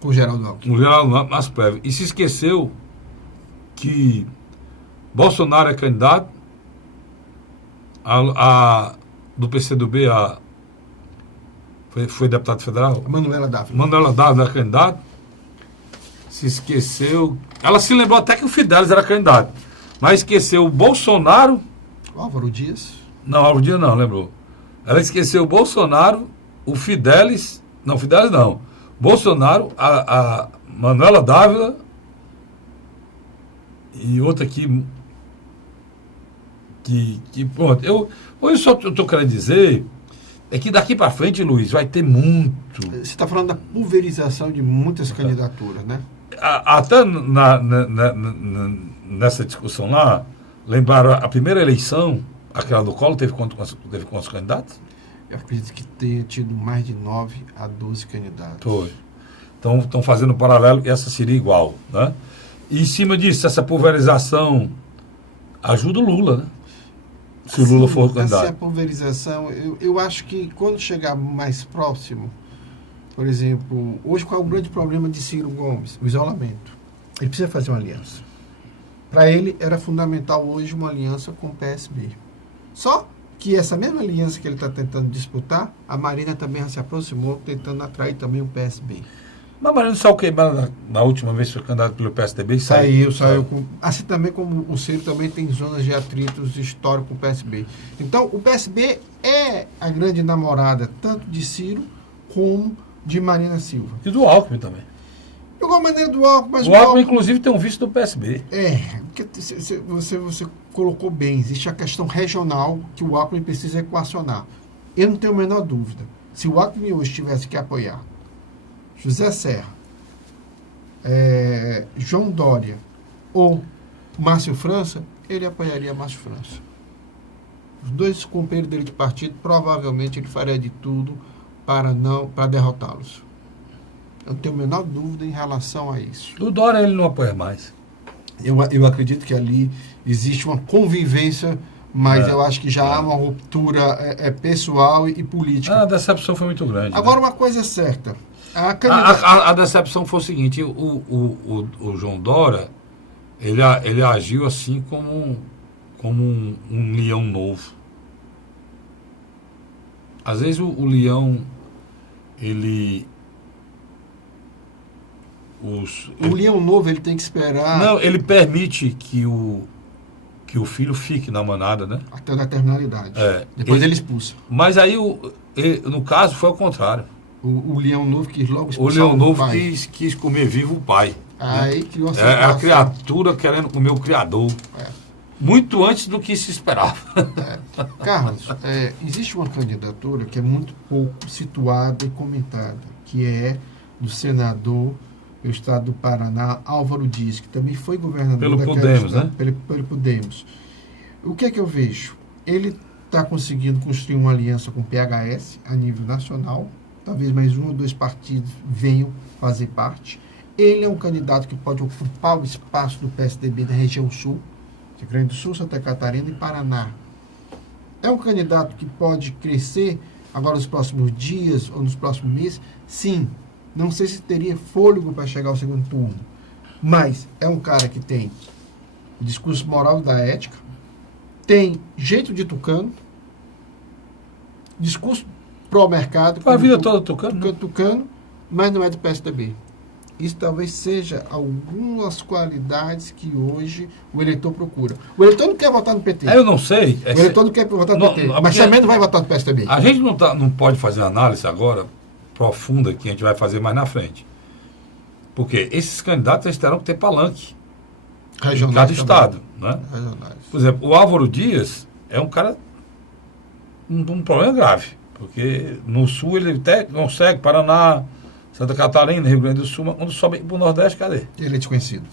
com o Geraldo Alckmin nas prévias. E se esqueceu que Bolsonaro é candidato, do PCdoB, foi deputada federal? Manuela Dávila. Manuela Dávila era candidata. Se esqueceu. Ela se lembrou até que o Fidelis era candidato. Mas esqueceu o Bolsonaro. Álvaro Dias. Não, Álvaro Dias não, lembrou. Ela esqueceu o Bolsonaro, o Fidelis. Não, Fidelis não. Bolsonaro, a Manuela Dávila e outra aqui. Que pronto. Hoje só eu estou querendo dizer é que daqui para frente, Luiz, vai ter muito. Você está falando da pulverização de muitas candidaturas, né? Até nessa discussão lá, lembraram a primeira eleição, aquela do Collor, teve quantos candidatos? Eu acredito que tenha tido mais de 9 a 12 candidatos. Foi. Então, estão fazendo um paralelo e essa seria igual, né? E em cima disso, essa pulverização ajuda o Lula, né? Se o Lula for candidato. Essa pulverização, eu acho que quando chegar mais próximo, por exemplo, hoje qual é o grande problema de Ciro Gomes? O isolamento. Ele precisa fazer uma aliança. Para ele era fundamental hoje uma aliança com o PSB. Só que essa mesma aliança que ele está tentando disputar, a Marina também se aproximou, tentando atrair também o PSB. Mas a Marina saiu queimada na última vez que foi candidato pelo PSDB? Saiu. Assim também como o Ciro também tem zonas de atritos históricos com o PSB. Então, o PSB é a grande namorada tanto de Ciro como de Marina Silva. E do Alckmin também. De alguma maneira do Alckmin, mas o Alckmin, inclusive, tem um vice do PSB. Porque você colocou bem, existe a questão regional que o Alckmin precisa equacionar. Eu não tenho a menor dúvida. Se o Alckmin hoje tivesse que apoiar José Serra, João Dória ou Márcio França, ele apoiaria Márcio França. Os dois companheiros dele de partido, provavelmente ele faria de tudo para derrotá-los. Eu não tenho a menor dúvida em relação a isso. O Dória ele não apoia mais. Eu acredito que ali existe uma convivência, mas eu acho que já há uma ruptura pessoal e política. A decepção foi muito grande. Agora, né? Uma coisa é certa. A decepção foi o seguinte, o João Dória, ele agiu assim como um leão novo. Às vezes o leão, o leão novo, ele tem que esperar... Não, ele permite que o filho fique na manada, né? Até determinada idade. Depois ele expulsa. Mas aí, no caso, foi ao contrário. O leão novo quis logo expulsar o leão novo quis comer vivo o pai. Aí né? criou a criatura querendo comer o criador. Muito antes do que se esperava. Carlos, existe uma candidatura que é muito pouco situada e comentada, que é do senador do estado do Paraná, Álvaro Dias, que também foi governador pelo Podemos, né? Pelo Podemos. O que é que eu vejo? Ele está conseguindo construir uma aliança com o PHS a nível nacional. Talvez mais um ou dois partidos venham fazer parte. Ele é um candidato que pode ocupar o espaço do PSDB na região sul, Rio Grande do Sul, Santa Catarina e Paraná. É um candidato que pode crescer agora nos próximos dias ou nos próximos meses? Sim. Não sei se teria fôlego para chegar ao segundo turno, mas é um cara que tem o discurso moral e da ética, tem jeito de tucano, discurso pró-mercado. A vida toda tucano. Tucano, mas não é do PSDB. Isso talvez seja algumas qualidades que hoje o eleitor procura. O eleitor não quer votar no PT. Eu não sei. O eleitor não quer votar no PT, mas também não vai votar no PSDB. A gente não pode fazer análise agora profunda que a gente vai fazer mais na frente. Porque esses candidatos eles terão que ter palanque em cada estado. Né? Por exemplo, o Álvaro Dias é um cara um problema grave. Porque no sul ele até consegue, Paraná, Santa Catarina, Rio Grande do Sul, mas quando sobe para o Nordeste, cadê? Ele é desconhecido.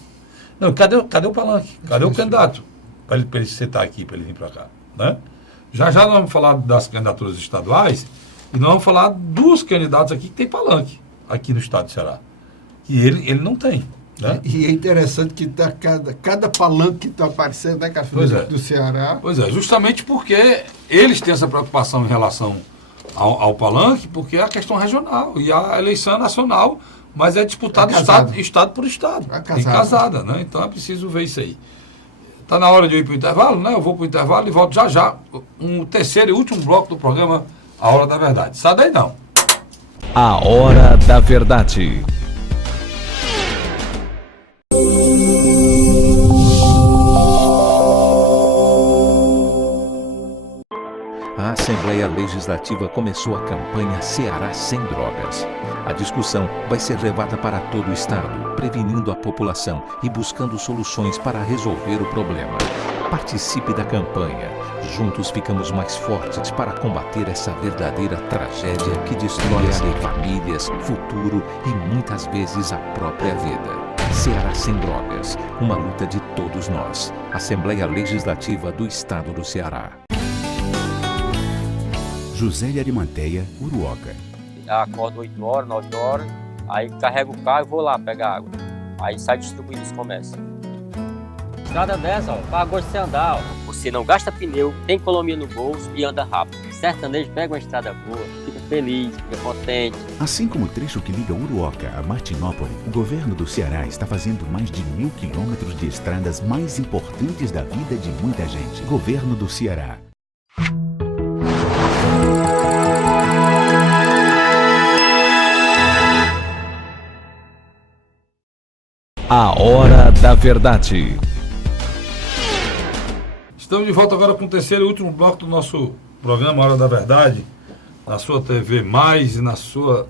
Não, cadê o palanque? Cadê o candidato? Para ele sentar aqui, para ele vir para cá. Né? Já nós vamos falar das candidaturas estaduais e nós vamos falar dos candidatos aqui que tem palanque aqui no estado do Ceará. E ele não tem. Né? E é interessante que tá cada palanque que está aparecendo, né, Carlos, do Ceará. Pois é, justamente porque eles têm essa preocupação em relação ao palanque, porque é a questão regional e a eleição é nacional, mas é disputada estado por estado. Casada, né? Então é preciso ver isso aí. Está na hora de eu ir para o intervalo, né? Eu vou para o intervalo e volto já já. Um terceiro e último bloco do programa A Hora da Verdade. Sai daí não. A Hora da Verdade. A Assembleia Legislativa começou a campanha Ceará Sem Drogas. A discussão vai ser levada para todo o estado, prevenindo a população e buscando soluções para resolver o problema. Participe da campanha. Juntos ficamos mais fortes para combater essa verdadeira tragédia que destrói famílias, futuro e muitas vezes a própria vida. Ceará Sem Drogas, uma luta de todos nós. Assembleia Legislativa do Estado do Ceará. José de Arimanteia, Uruoca. Acordo 8 horas, 9 horas, aí carrego o carro e vou lá pegar água. Aí sai distribuindo os comércios. Estrada dessa, faz gosto de você andar, ó. Você não gasta pneu, tem economia no bolso e anda rápido. Sertanejo pega uma estrada boa, fica feliz, fica contente. Assim como o trecho que liga Uruoca a Martinópole, o governo do Ceará está fazendo mais de 1.000 quilômetros de estradas mais importantes da vida de muita gente. Governo do Ceará. A Hora da Verdade. Estamos de volta agora com o terceiro e último bloco do nosso programa A Hora da Verdade, na sua TV Mais e na sua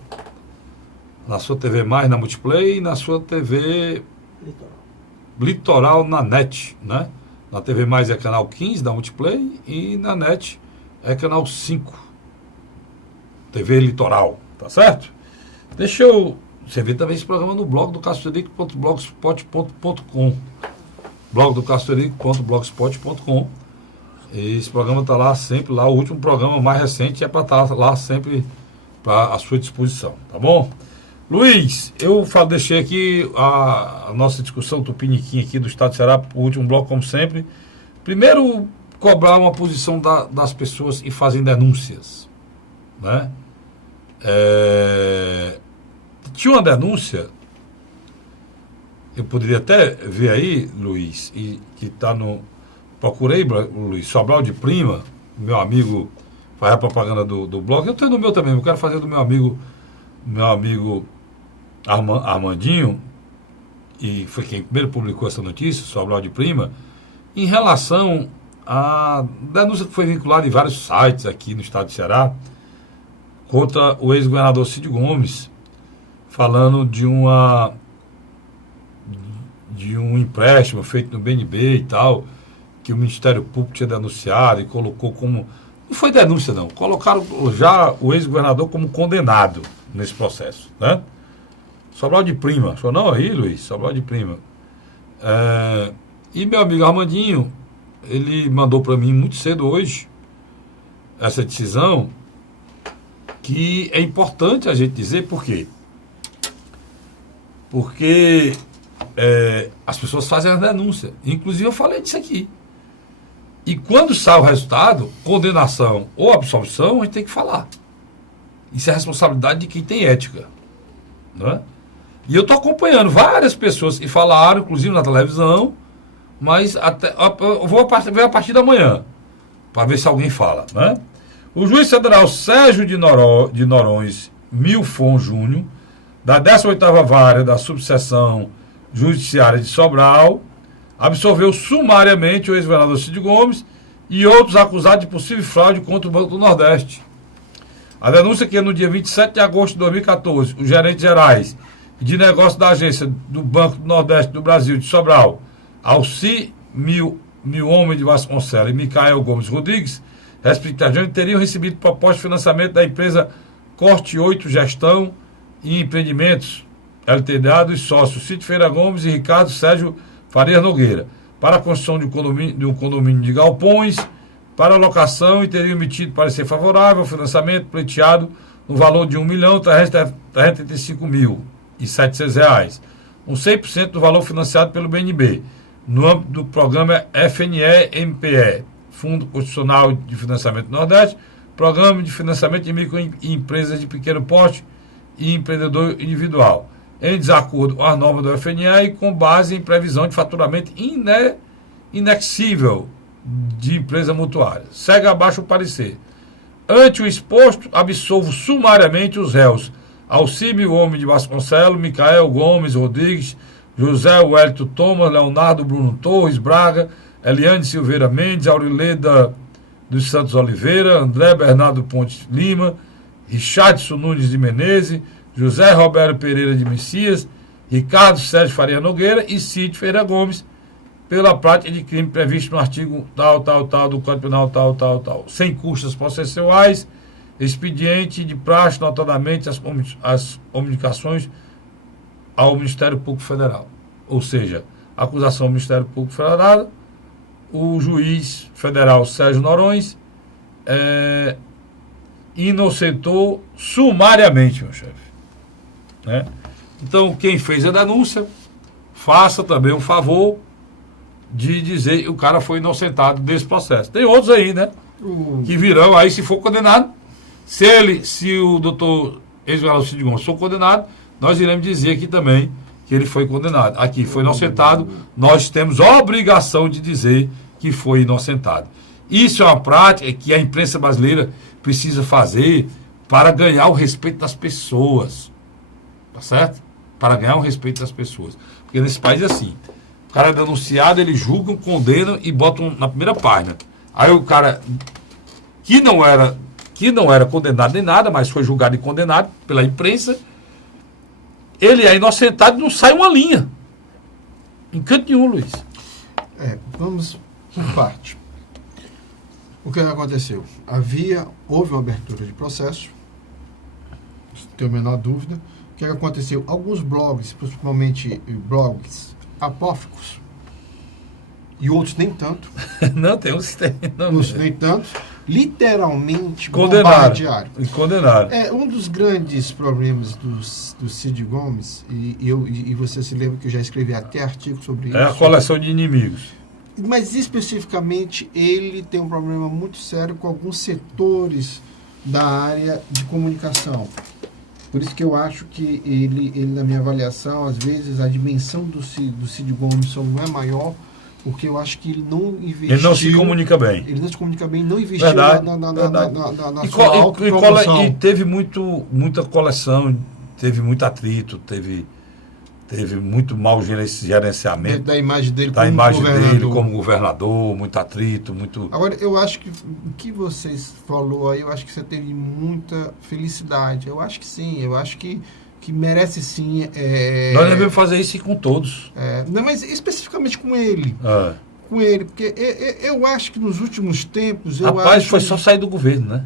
TV Mais na Multiplay e na sua TV Litoral na NET, né? Na TV Mais é canal 15 da Multiplay e na NET é canal 5, TV Litoral, tá certo? Deixa eu... Você vê também esse programa no blog do castorico.blogspot.com, blog do castorico.blogspot.com. Esse programa está lá sempre, lá o último programa mais recente é para estar lá sempre à sua disposição, tá bom? Luiz, eu deixei aqui a nossa discussão tupiniquim aqui do Estado do Ceará, o último bloco como sempre. Primeiro, cobrar uma posição das pessoas e fazem denúncias, né? Tinha uma denúncia, eu poderia até ver aí, Luiz, e que está no... Procurei, Luiz, Sobral de Prima, meu amigo, faz a propaganda do blog. Eu tenho no meu também, eu quero fazer do meu amigo Armandinho, e foi quem primeiro publicou essa notícia, Sobral de Prima, em relação à denúncia que foi vinculada em vários sites aqui no estado de Ceará, contra o ex-governador Cid Gomes, falando de um empréstimo feito no BNB e tal, que o Ministério Público tinha denunciado e colocou como... Não foi denúncia, não. Colocaram já o ex-governador como condenado nesse processo, né? Sobral de Prima. Achou não aí, Luiz? Sobral de Prima. E meu amigo Armandinho, ele mandou para mim muito cedo hoje essa decisão, que é importante a gente dizer por quê. Porque as pessoas fazem a denúncia. Inclusive eu falei disso aqui. E quando sai o resultado, condenação ou absolvição, a gente tem que falar. Isso é responsabilidade de quem tem ética, não é? E eu estou acompanhando várias pessoas que falaram, inclusive na televisão, mas eu vou ver a partir da manhã, para ver se alguém fala, né? O juiz federal Sérgio de Norões Milfon Júnior, da 18ª Vara da Subseção Judiciária de Sobral, absolveu sumariamente o ex-governador Cid Gomes e outros acusados de possível fraude contra o Banco do Nordeste. A denúncia que no dia 27 de agosto de 2014, os gerentes gerais de negócio da agência do Banco do Nordeste do Brasil de Sobral, Alci Milhomem de Vasconcelos e Micael Gomes Rodrigues, respectivamente, teriam recebido proposta de financiamento da empresa Corte 8 Gestão e Empreendimentos, LTDA, dos sócios Cid Feira Gomes e Ricardo Sérgio Farias Nogueira, para a construção de um condomínio de galpões, para locação, e teriam emitido parecer favorável ao financiamento pleiteado no valor de R$ 1.335.700, com 100% do valor financiado pelo BNB, no âmbito do programa FNE-MPE, Fundo Constitucional de Financiamento do Nordeste, Programa de Financiamento de Microempresas de Pequeno Porte e Empreendedor Individual, em desacordo com as normas do FNE e com base em previsão de faturamento inexível de empresa mutuária. Segue abaixo o parecer. Ante o exposto, absolvo sumariamente os réus Alcímio Gomes de Vasconcelos, Micael Gomes Rodrigues, José Wellington Thomas, Leonardo Bruno Torres Braga, Eliane Silveira Mendes, Aurileda dos Santos Oliveira, André Bernardo Pontes Lima, Richardson Nunes de Menezes, José Roberto Pereira de Messias, Ricardo Sérgio Faria Nogueira e Cid Feira Gomes, pela prática de crime previsto no artigo tal do Código Penal, tal, sem custas processuais, expediente de praxe, notadamente as comunicações ao Ministério Público Federal. Ou seja, acusação ao Ministério Público Federal, o juiz federal Sérgio Norões inocentou sumariamente, meu chefe. Né? Então, quem fez a denúncia, faça também um favor de dizer que o cara foi inocentado desse processo. Tem outros aí, né? Que virão aí, se for condenado. Se o doutor ex-governador Cid Gomes for condenado, nós iremos dizer aqui também que ele foi condenado. Aqui foi inocentado, nós temos a obrigação de dizer que foi inocentado. Isso é uma prática que a imprensa brasileira precisa fazer para ganhar o respeito das pessoas. Tá certo? Para ganhar o respeito das pessoas. Porque nesse país é assim. O cara é denunciado, eles julgam, condenam e botam na primeira página. Aí o cara que não era condenado nem nada, mas foi julgado e condenado pela imprensa, ele é inocentado e não sai uma linha. Em canto nenhum, Luiz. Vamos por parte. O que aconteceu? Houve uma abertura de processo, não tenho a menor dúvida. O que aconteceu? Alguns blogs, principalmente blogs apóficos, e outros nem tanto. Não, tem uns que tem. Uns nem tanto. Literalmente bombardearam. Condenaram. Um dos grandes problemas do Cid Gomes, e você se lembra que eu já escrevi até artigo sobre isso. É a coleção de inimigos. Mas especificamente ele tem um problema muito sério com alguns setores da área de comunicação. Por isso que eu acho que ele na minha avaliação, às vezes a dimensão do Cid Gomes não é maior, porque eu acho que ele não investiu... Ele não se comunica bem. Ele não se comunica bem, não investiu verdade, na sua autopromoção. E teve muita coleção, teve muito atrito, teve muito mau gerenciamento. Da imagem dele como governador, muito atrito, muito... Agora, eu acho que o que vocês falou aí, eu acho que você teve muita felicidade. Eu acho que sim, eu acho que merece sim... Nós devemos fazer isso com todos. Não, mas especificamente com ele. Com ele, porque eu acho que nos últimos tempos... Rapaz, foi só sair do governo, né?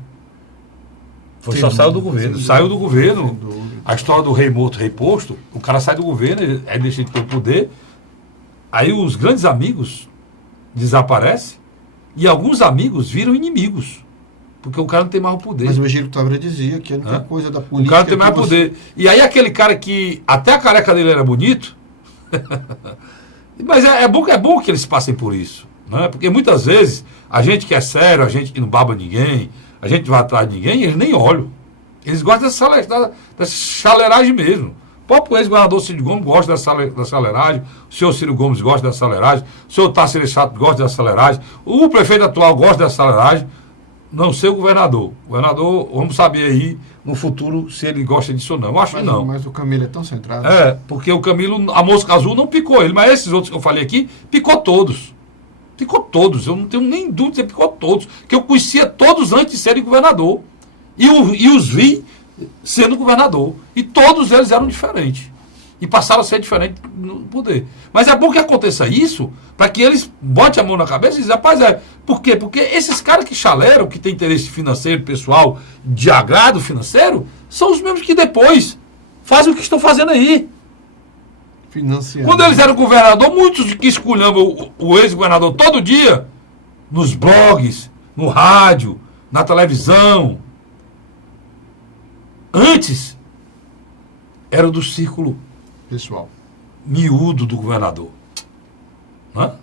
Saiu do governo. Saiu do governo. A história do rei morto, rei posto, o cara sai do governo, ele deixa de ter o poder. Aí os grandes amigos desaparecem e alguns amigos viram inimigos. Porque o cara não tem mais o poder. Mas o Egílio Távora dizia que a única coisa da política... O cara não tem mais poder. E aí aquele cara que até a careca dele era bonito... Mas é bom que eles passem por isso. Né? Porque muitas vezes a gente que é sério, a gente que não baba ninguém, a gente vai atrás de ninguém, eles nem olham. Eles gostam dessa chaleragem mesmo. O próprio ex-governador Cid Gomes gosta dessa chaleragem, o senhor Ciro Gomes gosta dessa chaleragem, o senhor Tarcísio Chato gosta dessa chaleragem, o prefeito atual gosta dessa chaleragem, não sei o governador. O governador, vamos saber aí no futuro se ele gosta disso ou não. Eu acho que não. Mas o Camilo é tão centrado. Porque o Camilo, a mosca azul não picou ele, mas esses outros que eu falei aqui, picou todos. Picou todos, eu não tenho nem dúvida, ele picou todos. Que eu conhecia todos antes de serem governador. E os vi sendo governador. E todos eles eram diferentes. E passaram a ser diferentes no poder. Mas é bom que aconteça isso, para que eles botem a mão na cabeça e dizem, rapaz, por quê? Porque esses caras que chaleram, que têm interesse financeiro, pessoal, de agrado financeiro, são os mesmos que depois fazem o que estão fazendo aí. Financiando. Quando eles eram governador, muitos que esculhambam o ex-governador todo dia, nos blogs, no rádio, na televisão, antes, era do círculo pessoal miúdo do governador. Hã?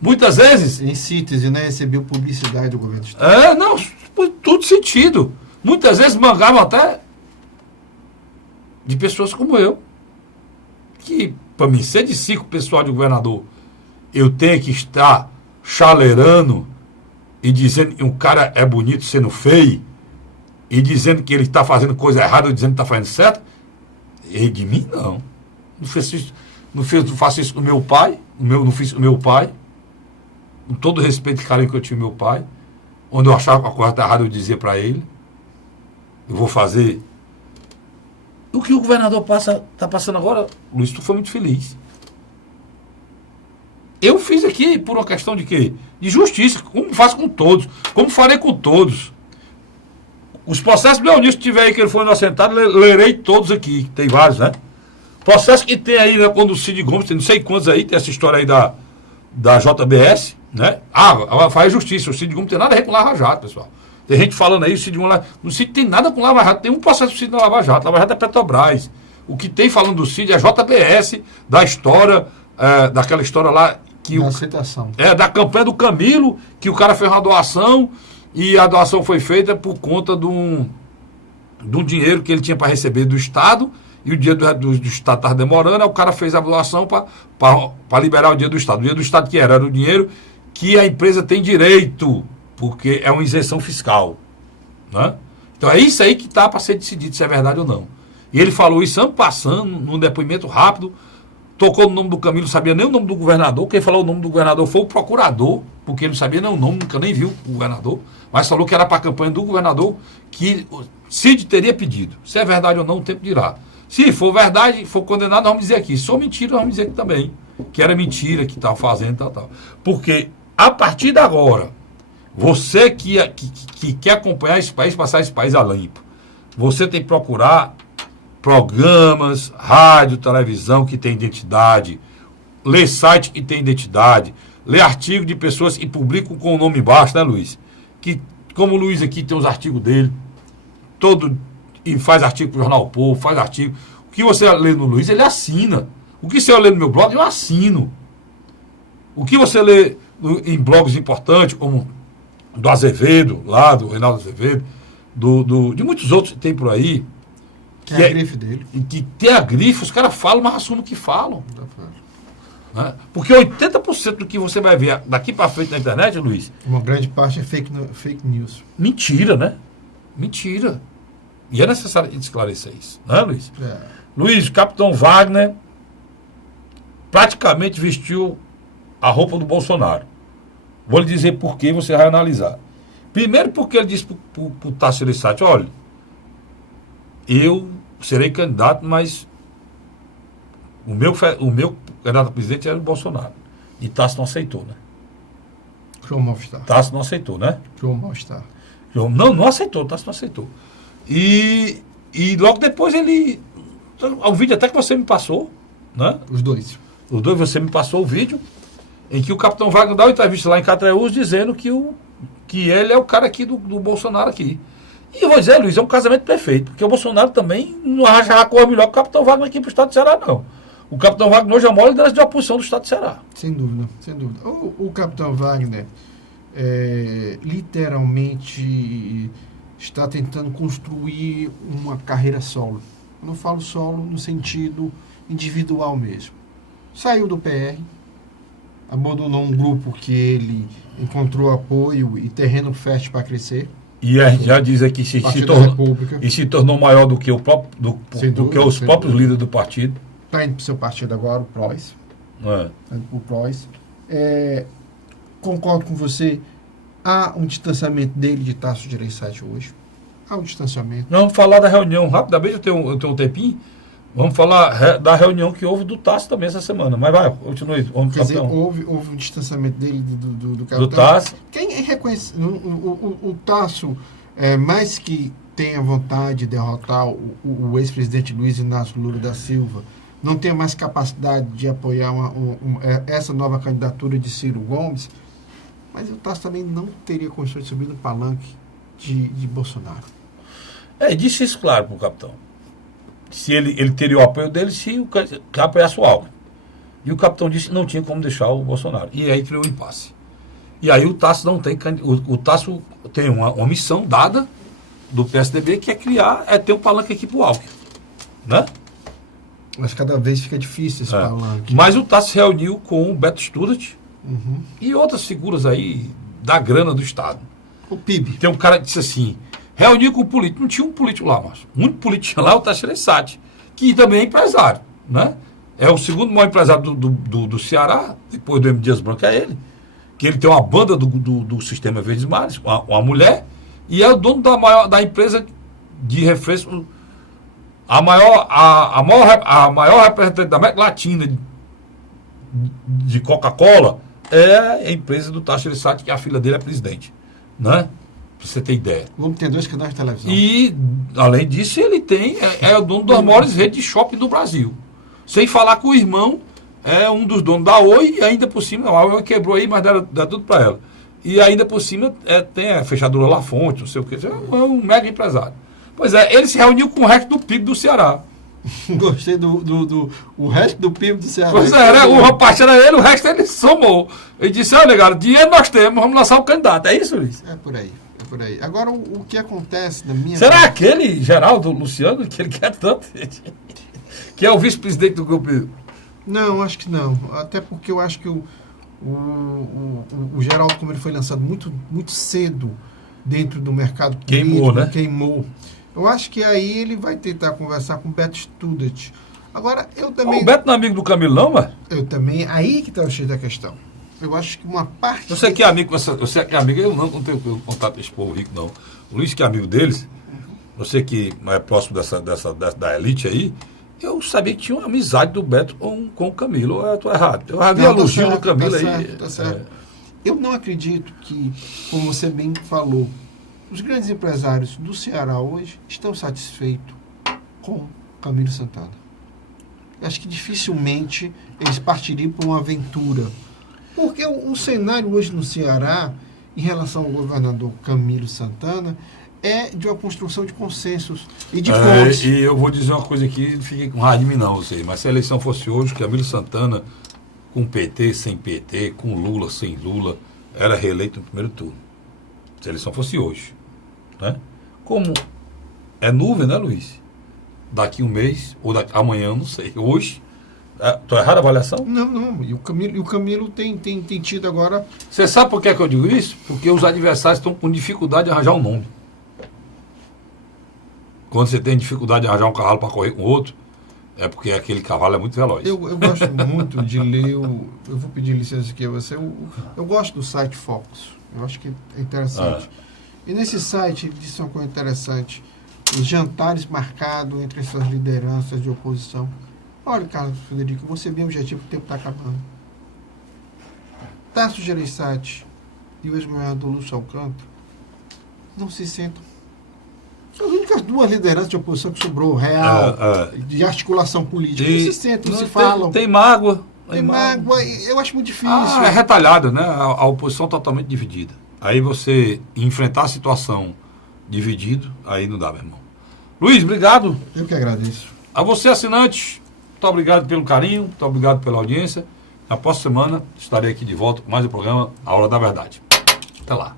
Muitas vezes... Em síntese, né? Recebeu publicidade do governo do estado. Não, por todo sentido. Muitas vezes mangavam até de pessoas como eu. que, para mim, ser de 5 pessoal de governador, eu tenho que estar chaleirando e dizendo que um cara é bonito sendo feio, e dizendo que ele está fazendo coisa errada, ou dizendo que está fazendo certo, e de mim, não. Não faço isso com meu pai, não fiz com meu pai, com todo o respeito e carinho que eu tinha com meu pai, onde eu achava que a coisa estava errada, eu dizia para ele, eu vou fazer. O que o governador está passando agora, Luiz, tu foi muito feliz. Eu fiz aqui por uma questão de quê? De justiça, como faço com todos, como farei com todos. Os processos leonistas que tiver aí, que ele foi inocentado, lerei todos aqui, tem vários, né? Processo que tem aí, né, quando o Cid Gomes, tem não sei quantos aí, tem essa história aí da JBS, né? Faz justiça, o Cid Gomes não tem nada a ver com Lava Jato, pessoal. Tem gente falando aí, o Cid Gomes, no Cid tem nada com Lava Jato, tem um processo do Cid na Lava Jato é Petrobras. O que tem falando do Cid é JBS, da história, daquela história lá, que da aceitação. Da campanha do Camilo, que o cara fez uma doação, e a doação foi feita por conta de um dinheiro que ele tinha para receber do Estado, e o dinheiro do Estado estava demorando, aí o cara fez a doação para liberar o dinheiro do Estado. O dinheiro do Estado que era o dinheiro que a empresa tem direito, porque é uma isenção fiscal. Né? Então é isso aí que está para ser decidido se é verdade ou não. E ele falou isso ano passando, num depoimento rápido, tocou no nome do Camilo, não sabia nem o nome do governador. Quem falou o nome do governador foi o procurador, porque ele não sabia nem o nome, nunca nem viu o governador, mas falou que era para a campanha do governador que o Cid teria pedido. Se é verdade ou não, o tempo dirá. Se for verdade, for condenado, nós vamos dizer aqui. Se for mentira, nós vamos dizer aqui também. Que era mentira, que estava fazendo, tal. Porque, a partir de agora, você que quer acompanhar esse país, passar esse país a limpo, você tem que procurar programas, rádio, televisão que tem identidade, ler site que tem identidade, ler artigo de pessoas que publicam com o nome embaixo, né, Luiz? Que, como o Luiz aqui tem os artigos dele, e faz artigo para o Jornal Povo, faz artigo. O que você lê no Luiz, ele assina. O que você lê no meu blog, eu assino. O que você lê em blogs importantes, como do Azevedo, lá do Reinaldo Azevedo, de muitos outros que tem por aí. Que é a grife dele. Que tem a grife, os caras falam, mas assumem o que falam. Né? Porque 80% do que você vai ver daqui para frente na internet, Luiz... Uma grande parte é fake news. Mentira, né? Mentira. E é necessário esclarecer isso, não é, Luiz? Luiz, o Capitão Wagner praticamente vestiu a roupa do Bolsonaro. Vou lhe dizer por que você vai analisar. Primeiro porque ele disse para o Tasso Gereissati, olha, eu serei candidato, mas o meu candidato a presidente era o Bolsonaro. E Tasso não aceitou, né? Criou um mal-estar. Tasso não aceitou, né? Criou um mal-estar. Não aceitou, Tasso não aceitou. E logo depois ele... O vídeo até que você me passou, né? Os dois você me passou o vídeo em que o Capitão Wagner dá uma entrevista lá em Catreús dizendo que ele é o cara aqui do Bolsonaro aqui. E eu vou dizer, Luiz, é um casamento perfeito, porque o Bolsonaro também não arranja cor melhor que o Capitão Wagner aqui para o Estado do Ceará, não. O Capitão Wagner hoje é a maior liderança de oposição do Estado do Ceará. Sem dúvida. O Capitão Wagner literalmente está tentando construir uma carreira solo. Eu não falo solo no sentido individual mesmo. Saiu do PR, abandonou um grupo que ele encontrou apoio e terreno fértil para crescer. E a gente já diz aqui que se tornou maior do que os próprios líderes do partido. Está indo para o seu partido agora, o PROS. Está indo para o PROS. Concordo com você. Há um distanciamento dele de Tasso Gereissati hoje. Há um distanciamento. Nós vamos falar da reunião rapidamente, eu tenho um tempinho. Vamos falar da reunião que houve do Tasso também essa semana. Mas vai, continue. Quer dizer, houve um distanciamento dele do capitão. Do Tasso. Quem reconhece? O Tasso, mais que tenha vontade de derrotar o ex-presidente Luiz Inácio Lula da Silva, não tenha mais capacidade de apoiar essa nova candidatura de Ciro Gomes, mas o Tasso também não teria condições de subir no palanque de Bolsonaro. Disse isso claro para o capitão. Se ele teria o apoio dele se apoiasse o Alckmin. E o capitão disse que não tinha como deixar o Bolsonaro. E aí criou um impasse. E aí o Tasso não tem... O Tasso tem uma missão dada do PSDB que é ter um palanque aqui para o Alckmin. Né? Mas cada vez fica difícil esse palanque. Mas o Tasso se reuniu com o Beto Studart e outras figuras aí da grana do Estado. O PIB. Tem um cara que disse assim, reuniu com o político. Não tinha um político lá, mas muito político lá, o Tasso Gereissati, que também é empresário, né? É o segundo maior empresário do Ceará, depois do M. Dias Branco é ele, que ele tem uma banda do Sistema Verdes Mares, uma mulher, e é o dono da empresa de refresco, a maior representante da América Latina de Coca-Cola é a empresa do Tasso Gereissati, que a filha dele é presidente, né? Pra você ter ideia. O homem tem 2 canais de televisão. E, além disso, ele é o dono das maiores redes de shopping do Brasil. Sem falar que o irmão é um dos donos da Oi, e ainda por cima, a Oi quebrou aí, mas dá tudo para ela. E ainda por cima tem a fechadura La Fonte, não sei o que, é um mega empresário. Pois é, ele se reuniu com o resto do PIB do Ceará. Gostei o resto do PIB do Ceará. Pois é, né? O rapaz era ele, o resto ele somou. Ele disse, olha, cara, dinheiro nós temos, vamos lançar o candidato. É isso, Luiz? É por aí. Agora, o que acontece na minha... Será aquele Geraldo Luciano, que ele quer tanto, que é o vice-presidente do grupo? Não, acho que não. Até porque eu acho que o Geraldo, como ele foi lançado muito, muito cedo dentro do mercado político, né? Queimou. Eu acho que aí ele vai tentar conversar com o Beto Studart. Agora, eu também... O Beto não é amigo do Camilo, não, mas... Eu também... Aí que está o cheio da questão. Eu acho que uma parte... Você que é amigo, eu não tenho contato com esse povo rico, não. O Luiz, que é amigo deles, você que é próximo da elite aí, eu sabia que tinha uma amizade do Beto com o Camilo. Ou eu estou errado? Eu havia elogio do Camilo aí. Tá certo. Eu não acredito que, como você bem falou, os grandes empresários do Ceará hoje estão satisfeitos com Camilo Santana. Eu acho que dificilmente eles partiriam para uma aventura. Porque o cenário hoje no Ceará, em relação ao governador Camilo Santana, é de uma construção de consensos e de pontes. E eu vou dizer uma coisa aqui, não fiquem com raiva de mim não, sei, mas se a eleição fosse hoje, Camilo Santana, com PT, sem PT, com Lula, sem Lula, era reeleito no primeiro turno. Se a eleição fosse hoje. Né? Como é nuvem, né, Luiz? Daqui um mês, ou amanhã, não sei. Hoje, estou errado a avaliação? Não. E o Camilo tem tido agora... Você sabe por que eu digo isso? Porque os adversários estão com dificuldade de arranjar um nome. Quando você tem dificuldade de arranjar um cavalo para correr com outro, é porque aquele cavalo é muito veloz. Eu gosto muito de ler eu vou pedir licença aqui a você. Eu gosto do site Focus. Eu acho que é interessante. E nesse site ele disse uma coisa interessante. Os jantares marcados entre essas lideranças de oposição. Olha, Carlos Frederico, eu vou ser bem objetivo, o tempo está acabando. Tasso Gereissati e o ex-governador Lúcio Alcântara não se sentam. São as únicas 2 lideranças de oposição que sobrou, real, de articulação política. Não se sentam, não se falam. Tem mágoa. Tem mágoa, eu acho muito difícil. É retalhada, né? A oposição totalmente dividida. Aí você enfrentar a situação dividido, aí não dá, meu irmão. Luiz, obrigado. Eu que agradeço. A você, assinante, muito obrigado pelo carinho, muito obrigado pela audiência. Na próxima semana estarei aqui de volta com mais um programa A Hora da Verdade. Até lá.